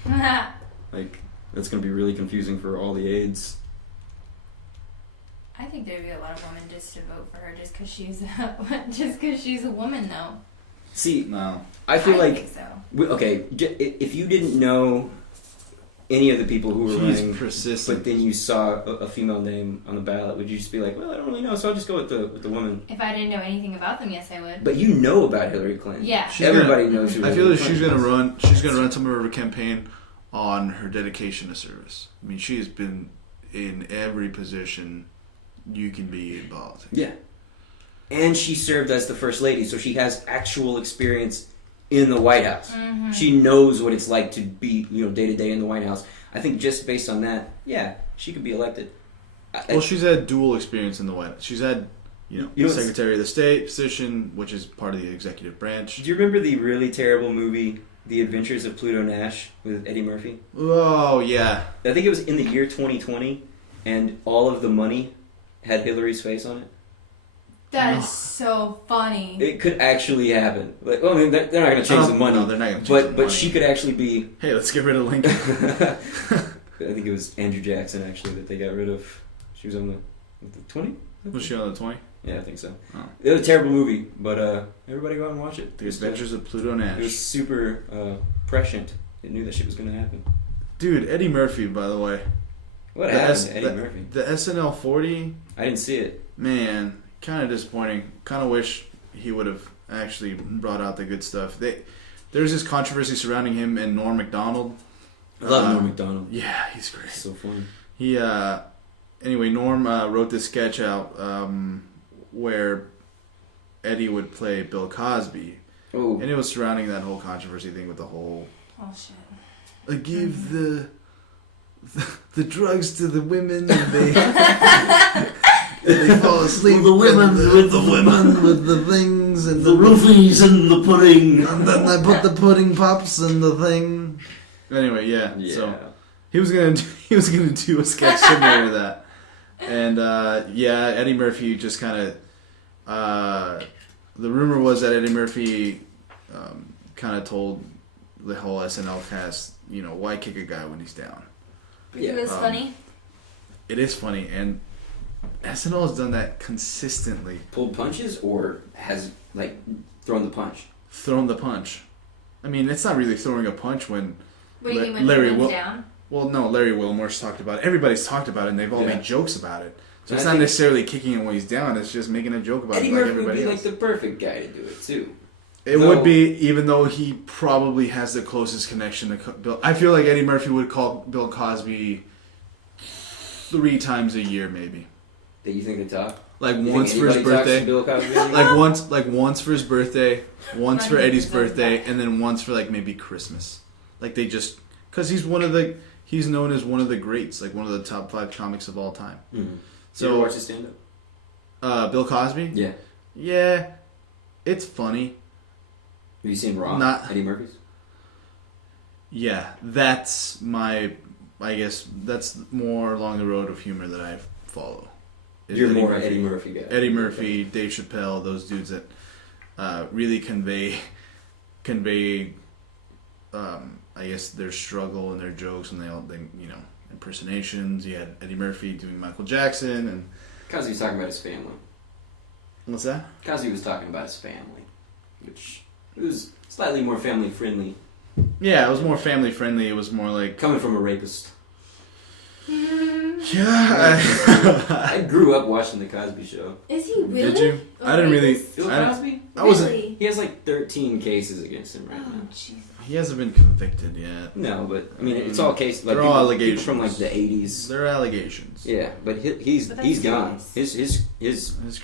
Like, that's going to be really confusing for all the aides. I think there'd be a lot of women just to vote for her just because she's a woman, though. See, no. I think so. Okay, if you didn't know any of the people who were running, persistent, but then you saw a female name on the ballot, would you just be like, well, I don't really know, so I'll just go with the woman? If I didn't know anything about them, yes, I would. But you know about Hillary Clinton. Yeah. Everybody knows who I feel Hillary that she's Clinton going to is. run. She's going to run some of her campaign on her dedication to service. I mean, she has been in every position you can be in politics. Yeah. And she served as the First Lady, so she has actual experience in the White House. Mm-hmm. She knows what it's like to be, day to day in the White House. I think just based on that, yeah, she could be elected. Well, she's had dual experience in the White House. She's had, Secretary of the State position, which is part of the executive branch. Do you remember the really terrible movie, The Adventures of Pluto Nash, with Eddie Murphy? Oh, yeah. I think it was in the year 2020, and all of the money had Hillary's face on it. That is so funny. It could actually happen. Like, well, I mean, they're not going to change the money. No, they're not going to change the money. But she could actually be... Hey, let's get rid of Lincoln. I think it was Andrew Jackson, actually, that they got rid of. She was on the 20? Was she on the 20? Yeah, I think so. Oh. It was a terrible movie, but everybody go out and watch it. The Adventures of Pluto Nash. It was super prescient. It knew that shit was going to happen. Dude, Eddie Murphy, by the way. What happened to Eddie Murphy? The SNL 40? I didn't see it. Man, kind of disappointing. Kind of wish he would have actually brought out the good stuff. There's this controversy surrounding him and Norm Macdonald. I love Norm Macdonald. Yeah, he's great. So fun. He, anyway, Norm wrote this sketch out where Eddie would play Bill Cosby. Oh. And it was surrounding that whole controversy thing with the whole... Oh, shit. I give the drugs to the women and they... They fall asleep with the women, with the things and the roofies and the pudding. And then I put the pudding pops in the thing. Anyway, yeah. So he was gonna do a sketch similar to that, and Eddie Murphy just kind of. The rumor was that Eddie Murphy kind of told the whole SNL cast, why kick a guy when he's down? It was funny. It is funny, and SNL has done that consistently. Pulled punches or has, thrown the punch? Thrown the punch. I mean, it's not really throwing a punch when What do you mean when Larry down? Well, no, Larry Wilmore's talked about it. Everybody's talked about it, and they've all made jokes about it. So it's not necessarily kicking him when he's down. It's just making a joke about it like everybody Murphy would be else. the perfect guy to do it, too. It would be, even though he probably has the closest connection to Bill. I feel like Eddie Murphy would call Bill Cosby 3 times a year, maybe. That you think they talk? Once for his birthday. Bill Cosby once for his birthday, once for Eddie's birthday, and then once for maybe Christmas. They just, because he's known as one of the greats, one of the top 5 comics of all time. Mm-hmm. So you ever watch his stand-up? Bill Cosby? Yeah. Yeah, it's funny. Have you seen Raw? Eddie Murphy's? Yeah, that's I guess that's more along the road of humor that I follow. You're more an Eddie Murphy guy. Eddie Murphy, Dave Chappelle, those dudes that really convey I guess their struggle and their jokes, and they impersonations. You had Eddie Murphy doing Michael Jackson, and Cosby was talking about his family. What's that? Cosby was talking about his family, which it was slightly more family friendly. Yeah, it was more family friendly. It was more like coming from a rapist. Yeah, I grew up watching the Cosby Show. Is he really? Did you? I didn't really. Bill Cosby? I wasn't. He has 13 cases against him right now. Jesus. He hasn't been convicted yet. No, but I mean, it's all cases. They're all allegations from the 80s. They're allegations. Yeah, but he's gone. His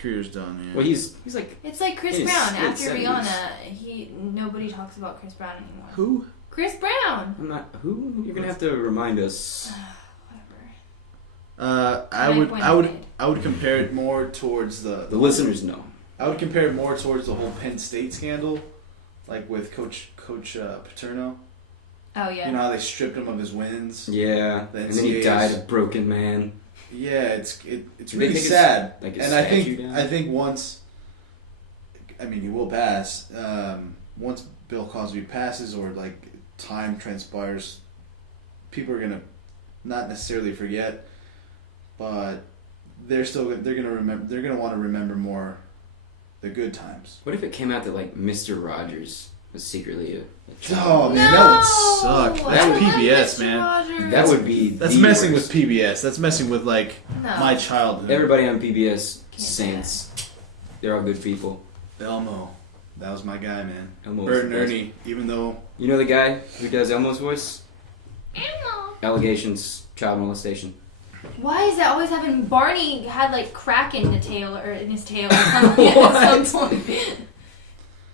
career's done. Yeah. Well, he's like. It's like Chris Brown after Rihanna. Nobody talks about Chris Brown anymore. Who? Chris Brown. I'm not. Who? You're gonna have to remind us. I would compare it more towards the listeners know. I would compare it more towards the whole Penn State scandal, with Coach Paterno. Oh yeah. You know how they stripped him of his wins. Yeah, and then he died a broken man. Yeah, it's really sad. And I think once, he will pass. Once Bill Cosby passes, or time transpires, people are gonna not necessarily forget. But they're gonna want to remember more the good times. What if it came out that Mr. Rogers was secretly a child? Oh man, that would suck. That's PBS, man. Rogers. That would be. That's messing with PBS. That's messing with my childhood. Everybody on PBS, saints. They're all good people. Elmo, that was my guy, man. Elmo Bert and Ernie, even though you know the guy who does Elmo's voice. Elmo. Allegations, child molestation. Why is that always happening? Barney had crack in his tail or something at some point.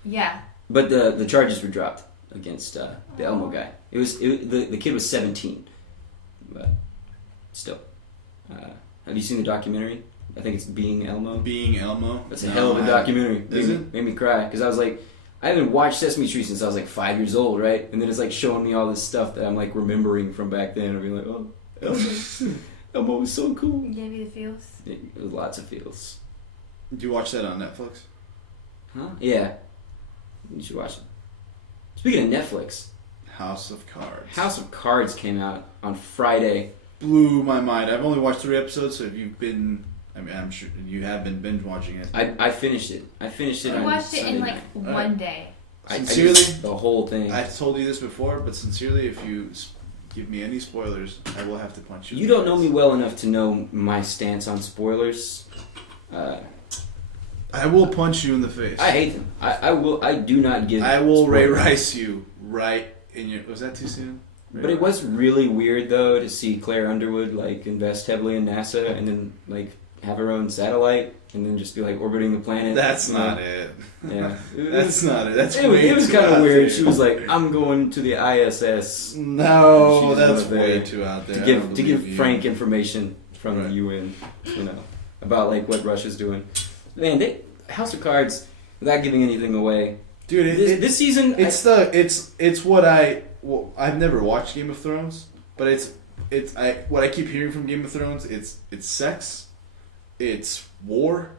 Yeah. But the charges were dropped against the Elmo guy. The kid was 17, but still. Have you seen the documentary? I think it's Being Elmo. Being Elmo. That's a hell of a documentary. Made me cry because I was I haven't watched Sesame Street since I was 5 years old, right? And then it's showing me all this stuff that I'm remembering from back then, and being oh, Elmo. Elmo was so cool. Gave you the feels? It was lots of feels. Did you watch that on Netflix? Huh? Yeah. You should watch it. Speaking of Netflix. House of Cards. House of Cards came out on Friday. Blew my mind. I've only watched 3 episodes, so if you've been... I'm sure you have been binge watching it. I finished it. I watched it in one day. Sincerely? The whole thing. I've told you this before, but sincerely, if you... give me any spoilers, I will have to punch you. You don't know me well enough to know my stance on spoilers. I will punch you in the face. I hate them. I will. I do not give. I will spoilers. Ray Rice you right in your. Was that too soon? But it was really weird though to see Claire Underwood invest heavily in NASA and then have her own satellite and then just be orbiting the planet. That's not it. Yeah, that's not it. That's it was kind of weird. She was I'm going to the ISS. No, that's way too out there. To give Frank information from the UN. about like what Russia's doing. Man, House of Cards, without giving anything away, dude. This season, it's what I've never watched Game of Thrones, but what I keep hearing from Game of Thrones. It's sex, it's war,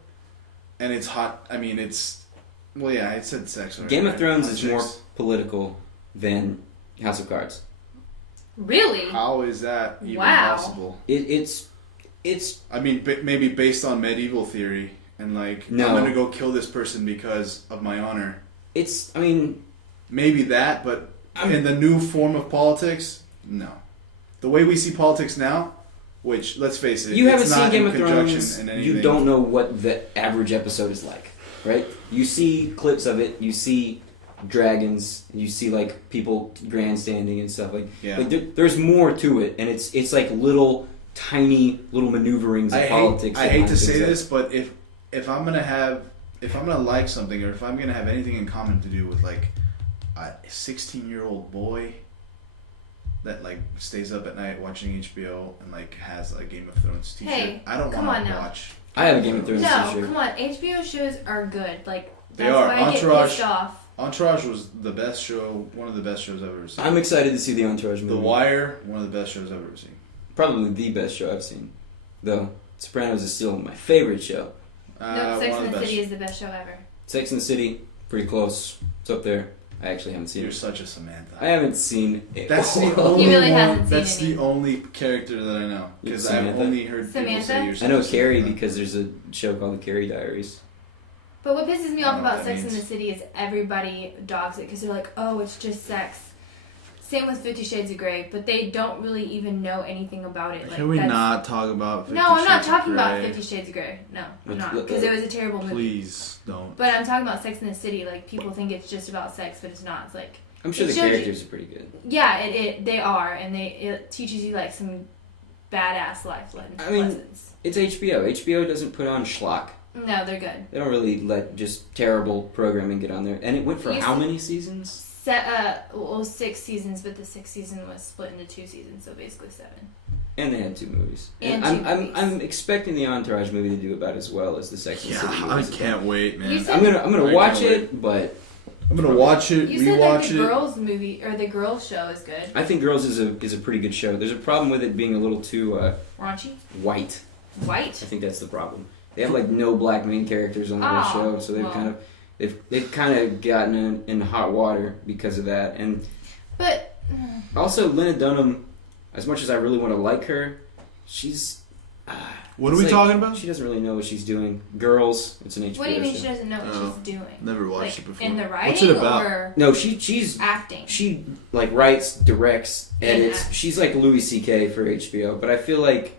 and it's hot. I mean, I said sex. Already, Game of right? Thrones Hot is chicks. more political than House of Cards. Really? How is that even Wow. possible? It's. I mean, maybe based on medieval theory, and like No. I'm gonna go kill this person because of my honor. I mean, Maybe that, but in the new form of politics, no. The way we see politics now, which let's face it, you haven't it's seen not Game in of conjunction Thrones. in You anything. don't know what the average episode is like, right? You see clips of it. You see dragons. You see like people grandstanding and stuff like. Yeah. Like there's more to it, and it's like tiny little maneuverings of politics. I that hate line to say things up. this, but if I'm gonna like something, or if I'm gonna have anything in common to do with like a 16-year-old boy that like stays up at night watching HBO and like has a Game of Thrones t-shirt, Hey, I don't come want on to now. watch. I have a Game of Thrones No, t-shirt. come on. HBO shows are good. Like They that's are. why I get Entourage- pissed off. Entourage was the best show, one of the best shows I've ever seen. I'm excited to see the Entourage movie. The Wire, one of the best shows I've ever seen. Probably the best show I've seen. Though Sopranos is still my favorite show. No, Sex one and of the best. City is the best show ever. Sex and the City, pretty close. It's up there. I actually haven't seen You're it. such a Samantha. I haven't seen it. That's the He only really hasn't one. seen That's any. the only character that I know because I've Samantha? only heard people Samantha? say you're I such know a Carrie Samantha. because there's a show called The Carrie Diaries. But what pisses me I off don't know about what that Sex and the means. City is everybody dogs it because they're like, oh, it's just sex. Same with 50 Shades of Grey, but they don't really even know anything about it. Like, Can we that's- not talk about 50 No, I'm not Shades of talking about Grey? 50 Shades of Grey. No, I'm Let's not. look Because at it was a terrible movie. Please don't. But I'm talking about Sex and the City. Like, people think it's just about sex, but it's not. It's like, I'm sure It the shows you- characters are pretty good. yeah, they are, and it teaches you, like, some badass life I mean- lessons. It's HBO. HBO doesn't put on schlock. No, they're good. They don't really let just terrible programming get on there. And it went for You how see- many seasons? 6 seasons, but the 6th season was split into 2 seasons, so basically 7. And they had 2 movies. And I'm, 2 I'm, movies. I'm expecting the Entourage movie to do about as well as the Sex and the City Yeah, I movies. can't wait, man. You said- I'm gonna I watch can't wait. it, but I'm gonna watch it, You said that rewatch the it. girls movie or the girls show is good. I think Girls is a pretty good show. There's a problem with it being a little too Raunchy, white. white. I think that's the problem. They have like no black main characters on the Oh, whole show, so well. they've kind of gotten in hot water because of that. And But also Lena Dunham, as much as I really want to like her, she's What are it's we like, talking about? She doesn't really know what she's doing. Girls, it's an HBO what do you mean show. she doesn't know what Oh, she's doing? Never watched Like, it before. in the writing What's it about? or No, she's acting? she like writes, directs, edits. Yeah. She's like Louis C.K. for HBO, but I feel like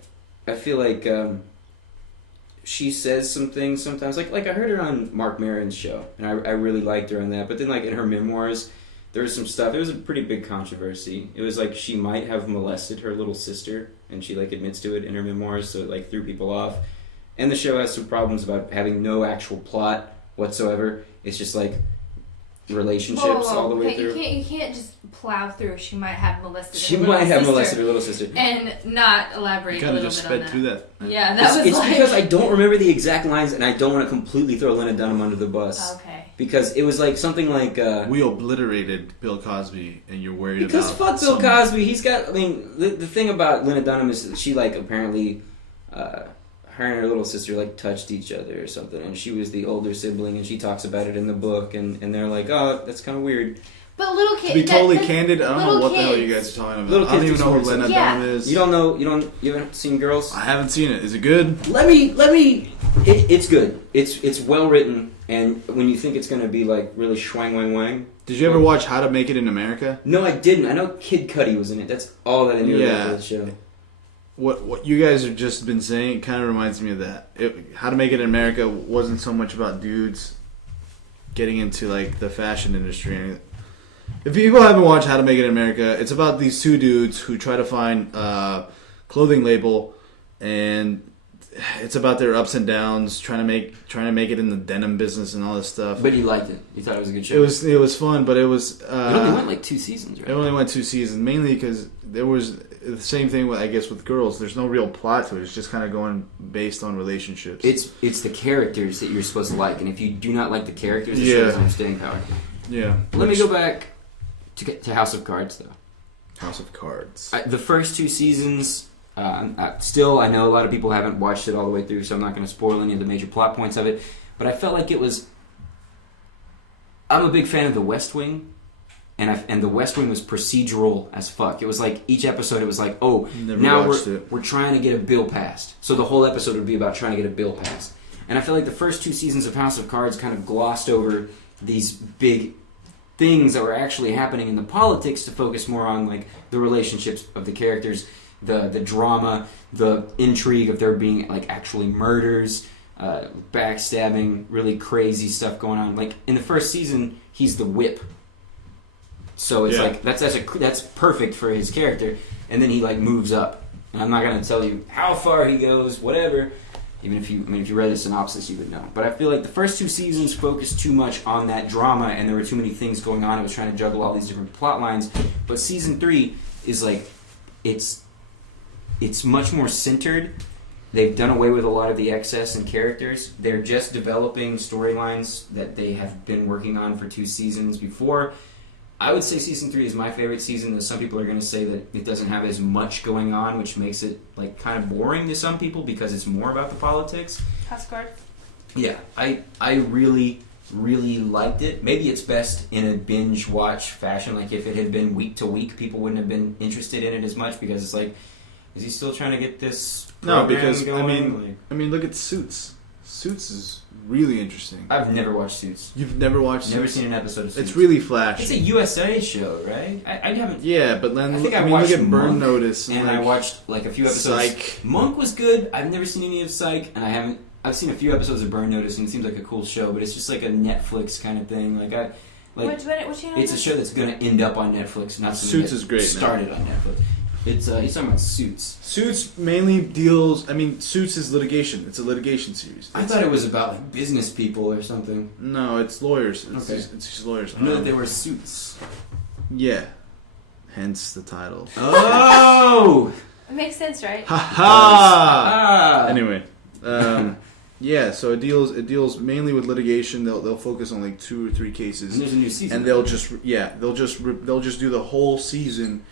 she says some things sometimes. Like I heard her on Mark Maron's show, and I really liked her on that. But then like in her memoirs, there was some stuff. It was a pretty big controversy. It was like she might have molested her little sister, and she like admits to it in her memoirs, so it like threw people off. And the show has some problems about having no actual plot whatsoever. It's just like relationships Whoa, all the way okay, through. You can't just plow through. She might have molested. She her little might have sister molested her little sister. and not elaborate a kind of little just bit on sped that. through that. Yeah, that was It's like because I don't remember the exact lines, and I don't want to completely throw Lena Dunham under the bus. Okay. Because it was like something like We obliterated Bill Cosby, and you're worried because about fuck Bill some- Cosby. He's got. I mean, the thing about Lena Dunham is that she like apparently, her and her little sister like touched each other or something, and she was the older sibling, and she talks about it in the book, and they're like, oh, that's kind of weird. But little kids. To be totally that- candid, I don't know little what the hell kids. you guys are talking about. Little I don't kids even do know who sports. Lena Yeah. Dunham is. You haven't seen Girls? I haven't seen it. Is it good? Let me. It's good. It's well written, and when you think it's gonna be like really schwang wang wang. Did you ever watch How to Make It in America? No, I didn't. I know Kid Cudi was in it. That's all that I knew Yeah. about the show. What you guys have just been saying kind of reminds me of that. How to Make It in America wasn't so much about dudes getting into like the fashion industry. If people haven't watched How to Make It in America, it's about these two dudes who try to find a clothing label, and it's about their ups and downs, trying to make it in the denim business and all this stuff. But you liked it. You thought it was a good show. It was fun, but it was. It only went like 2 seasons, right? It only went 2 seasons, mainly because there was the same thing with, I guess, with girls. There's no real plot to it. It's just kind of going based on relationships. It's the characters that you're supposed to like, and if you do not like the characters, the show doesn't have staying power. Yeah. Let me go back to House of Cards, though. House of Cards. The first 2 seasons. Still, I know a lot of people haven't watched it all the way through, so I'm not going to spoil any of the major plot points of it. But I felt like it was. I'm a big fan of The West Wing, and The West Wing was procedural as fuck. It was like each episode, it was like, oh, now we're trying to get a bill passed. So the whole episode would be about trying to get a bill passed. And I feel like the first 2 seasons of House of Cards kind of glossed over these big things that were actually happening in the politics to focus more on like the relationships of the characters. The drama, the intrigue of there being like actually murders, backstabbing, really crazy stuff going on. Like in the first season, he's the whip, so it's like that's perfect for his character. And then he like moves up, and I'm not gonna tell you how far he goes, whatever. Even if you read the synopsis, you would know. But I feel like the first 2 seasons focused too much on that drama, and there were too many things going on. It was trying to juggle all these different plot lines. But season 3 is like it's much more centered. They've done away with a lot of the excess in characters. They're just developing storylines that they have been working on for 2 seasons before. I would say season 3 is my favorite season, though some people are going to say that it doesn't have as much going on, which makes it like kind of boring to some people because it's more about the politics. House of Cards? Yeah, I really, really liked it. Maybe it's best in a binge watch fashion. Like if it had been week to week, people wouldn't have been interested in it as much because it's like, is he still trying to get this program going? I mean, look at Suits. Suits is really interesting. I've never watched Suits. You've never watched Suits? Never seen an episode of Suits. It's really flashy. It's a USA show, right? I haven't. Yeah, but then look at Burn Monk, Notice, and I watched like a few episodes. Psych. Monk was good. I've never seen any of Psych, and I've seen a few episodes of Burn Notice, and it seems like a cool show, but it's just like a Netflix kind of thing. Which it's a show that's going to end up on Netflix, not something Suits is great. Started on Netflix. He's talking about Suits. Suits mainly deals. I mean, Suits is litigation. It's a litigation series. I thought it was about like business people or something. No, it's lawyers. It's okay. It's just lawyers. I know that they were suits. Yeah. Hence the title. Oh! It makes sense, right? Ha ha! Anyway, yeah. So it deals mainly with litigation. They'll focus on like 2 or 3 cases. And there's a new season. And they'll just do the whole season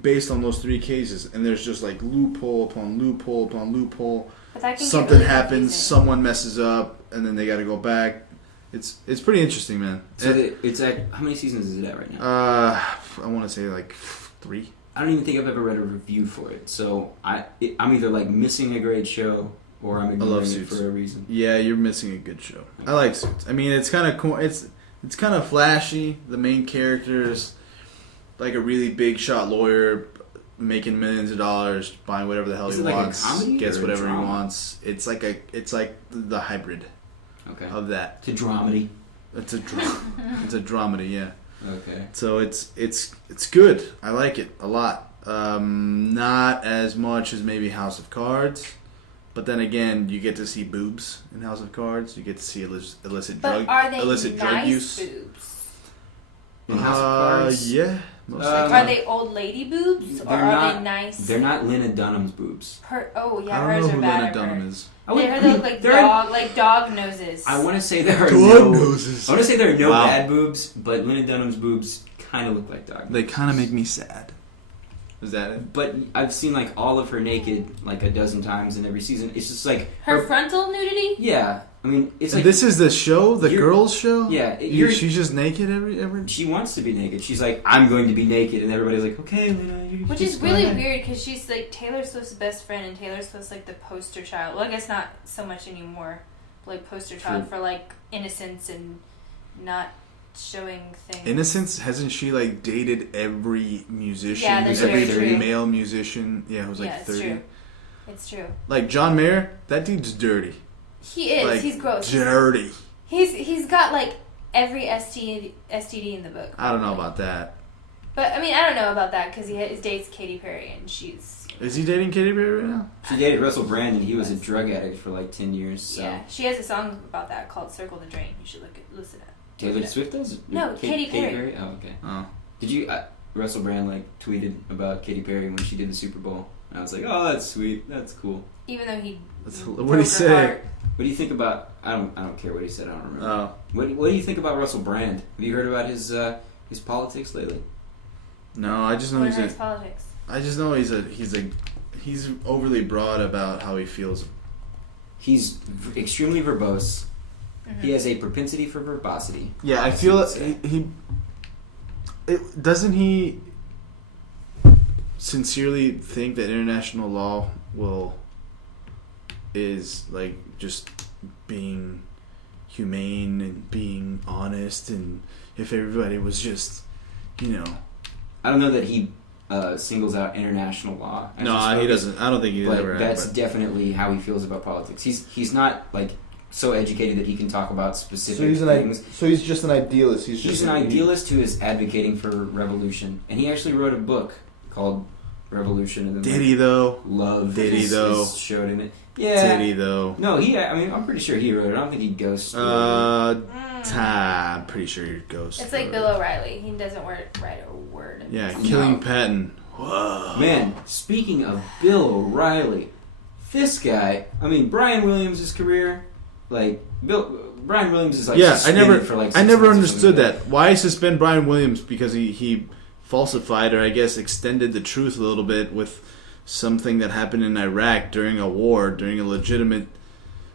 based on those 3 cases, and there's just like loophole upon loophole upon loophole. Something happens, someone messes up, and then they got to go back. It's pretty interesting, man. So it's at how many seasons is it at right now? I want to say like 3. I don't even think I've ever read a review for it. So I'm either like missing a great show or I'm ignoring it for a reason. Yeah, you're missing a good show. I like Suits. I mean, it's kind of cool. It's kind of flashy. The main character's like a really big shot lawyer making millions of dollars, buying whatever the hell he wants, gets whatever he wants. It's like the hybrid of that. It's a dramedy. It's a dramedy, yeah. Okay. So it's good. I like it a lot. Not as much as maybe House of Cards, but then again, you get to see boobs in House of Cards. You get to see illicit drug use. Boobs? In House of Cards? Yeah. Are they old lady boobs or are they nice? They're not Lena Dunham's boobs. Hers are bad. I don't know who Lena Dunham is. They look dog noses. I want to say there are noses. I want to say there are no bad boobs, but Lena Dunham's boobs kind of look like dog. They kind of make me sad. Is that it? But I've seen like all of her naked like a dozen times in every season. It's just like her frontal nudity. Yeah, I mean it's like this is the show, the girls' show. Yeah, she's just naked every. She wants to be naked. She's like, I'm going to be naked, and everybody's like, okay, Lena. Which is really weird because she's like Taylor Swift's best friend, and Taylor Swift's like the poster child. Well, I guess not so much anymore. Like poster child for like innocence and not showing things. Innocence? Hasn't she like dated every musician? Yeah, that's every very true. Male musician. Yeah, who's like 30. It's true. Like John Mayer, that dude's dirty. He is. Like, he's gross. Dirty. He's got like every STD in the book. I don't know about that. But I mean, I don't know about that because he dates Katy Perry and she's. Is he dating Katy Perry right now? She dated Russell Brand, and he was a drug addict for like 10 years. So. Yeah, she has a song about that called "Circle the Drain." You should listen to it. Taylor Swift does? No, Katy Perry. Oh, okay. Oh. Did you? Russell Brand tweeted about Katy Perry when she did the Super Bowl. And I was like, oh, that's sweet. That's cool. Even though he. What did he say? What do you think about? I don't care what he said. I don't remember. Oh. What do you think about Russell Brand? Have you heard about his politics lately? No, I just know What are his politics? I just know he's overly broad about how he feels. He's extremely verbose. Mm-hmm. He has a propensity for verbosity. Yeah, I feel doesn't he sincerely think that international law is like just being humane and being honest, and if everybody was just, I don't know that he singles out international law. No, he doesn't. I don't think he ever. But that's definitely how he feels about politics. He's not so educated that he can talk about specific things. So he's just an idealist. He's an idealist who is advocating for revolution, and he actually wrote a book called Revolution. And then did he though? Love. Did he though? Is showed in it. Yeah. Did he though? No, I'm pretty sure he wrote it. I don't think he ghosted. I'm pretty sure he ghosted. It's like Bill O'Reilly. He doesn't write a word. Yeah, killing Patton. Whoa. Man, speaking of Bill O'Reilly, this guy. I mean, Brian Williams' career, Brian Williams is suspended for I never understood that. Why suspend Brian Williams? Because he falsified, or I guess extended the truth a little bit with something that happened in Iraq during a war, during a legitimate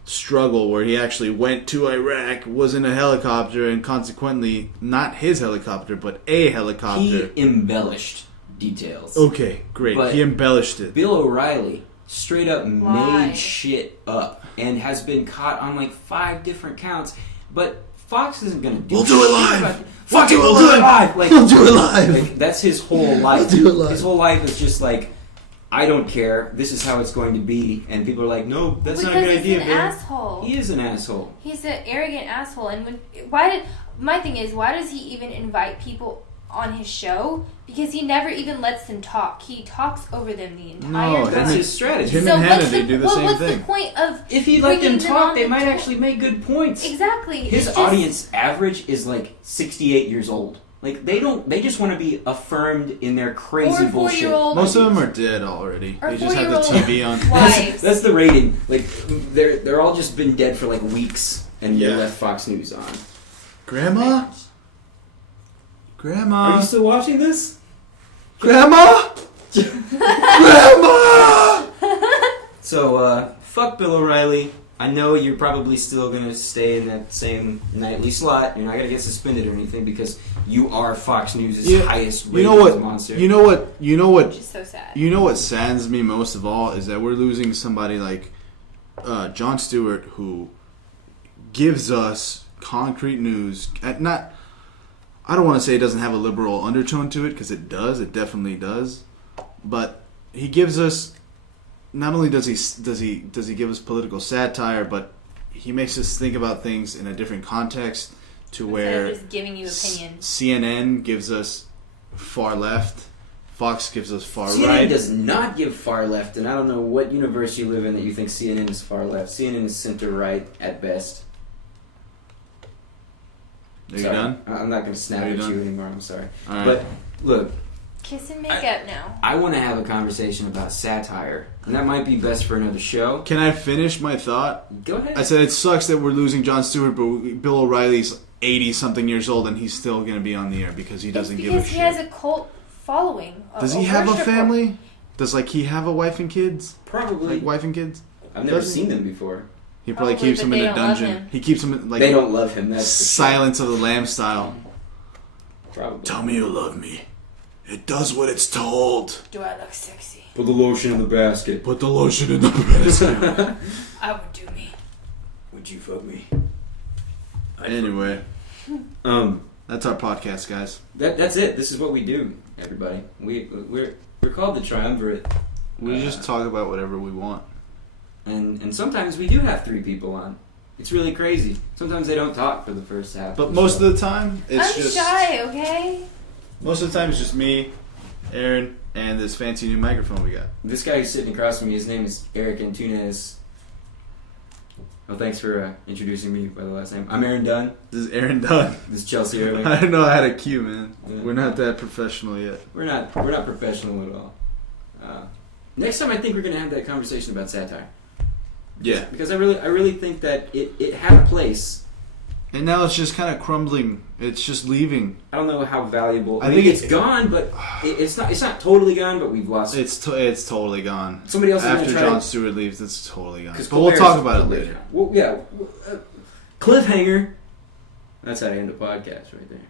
struggle where he actually went to Iraq, was in a helicopter, and consequently not his helicopter but a helicopter. He embellished details. Okay, great. But he embellished it. Bill O'Reilly straight up Lied. made shit up and has been caught on 5 different counts. But Fox isn't gonna do. We'll do it shit live. about it. Fuck it, We'll do it live. We'll do it live. That's his whole life. We'll do it live. His whole life is just I don't care. This is how it's going to be, and people are like, "No, that's not a good idea." Because he's an asshole. He is an asshole. He's an arrogant asshole, and my thing is, why does he even invite people on his show? Because he never even lets them talk. He talks over them the entire time. That's his strategy. Him and Hannity do the same what's thing. the point of if he let them talk, they might tour? actually make good points. Exactly. His audience average is 68 years old. They just want to be affirmed in their crazy bullshit. Most of them are dead already. Or They just have the TV on. That's the rating. They're all just been dead for weeks, and they left Fox News on. Grandma? Are you still watching this? Grandma? Grandma! So, fuck Bill O'Reilly. I know you're probably still going to stay in that same nightly slot. You're not going to get suspended or anything because you are Fox News' highest rated monster. You know what? Which is so sad. You know what saddens me most of all is that we're losing somebody like Jon Stewart, who gives us concrete news. I don't want to say it doesn't have a liberal undertone to it, because it does. It definitely does. But he gives us. Not only does he give us political satire, but he makes us think about things in a different context, to where just giving you opinions. CNN gives us far left, Fox gives us far CNN right. CNN does not give far left, and I don't know what universe you live in that you think CNN is far left. CNN is center right at best. Are you done? I'm not going to snap at you anymore. I'm sorry. All right. But look. Kiss and make up now. I want to have a conversation about satire, and that might be best for another show. Can I finish my thought? Go ahead. I said it sucks that we're losing Jon Stewart, but Bill O'Reilly's 80-something years old, and he's still going to be on the air because he doesn't give a shit. Because he has a cult following. Does he have a family? Does he have a wife and kids? Probably. Wife and kids? I've never seen them before. He probably keeps them in a dungeon. He keeps them they don't love him. That's Silence of the Lambs style. Probably. Tell me you love me. It does what it's told. Do I look sexy? Put the lotion in the basket. Put the lotion in the basket. I would do me. Would you fuck me? Anyway. That's our podcast, guys. That's it. This is what we do, everybody. We're called the Triumvirate. We just talk about whatever we want. And sometimes we do have 3 people on. It's really crazy. Sometimes they don't talk for the first half. But most of the time, it's I'm just... shy, okay? Most of the time, it's just me, Aaron, and this fancy new microphone we got. This guy who's sitting across from me, his name is Eric Antunes. Well, thanks for introducing me by the last name. I'm Aaron Dunn. This is Aaron Dunn. This is Chelsea Irving. I didn't know I had a cue, man. Yeah. We're not that professional yet. We're not professional at all. Next time, I think we're going to have that conversation about satire. Yeah. Because I really think that it had a place. And now it's just kind of crumbling. It's just leaving. I don't know how valuable. I think it's gone, but it's not totally gone. But we've lost. It's totally gone. Somebody else is after gonna try John to, Stewart leaves. It's totally gone. But Colbert's- we'll talk about it later. Well, yeah. Cliffhanger. That's how to end the podcast right there.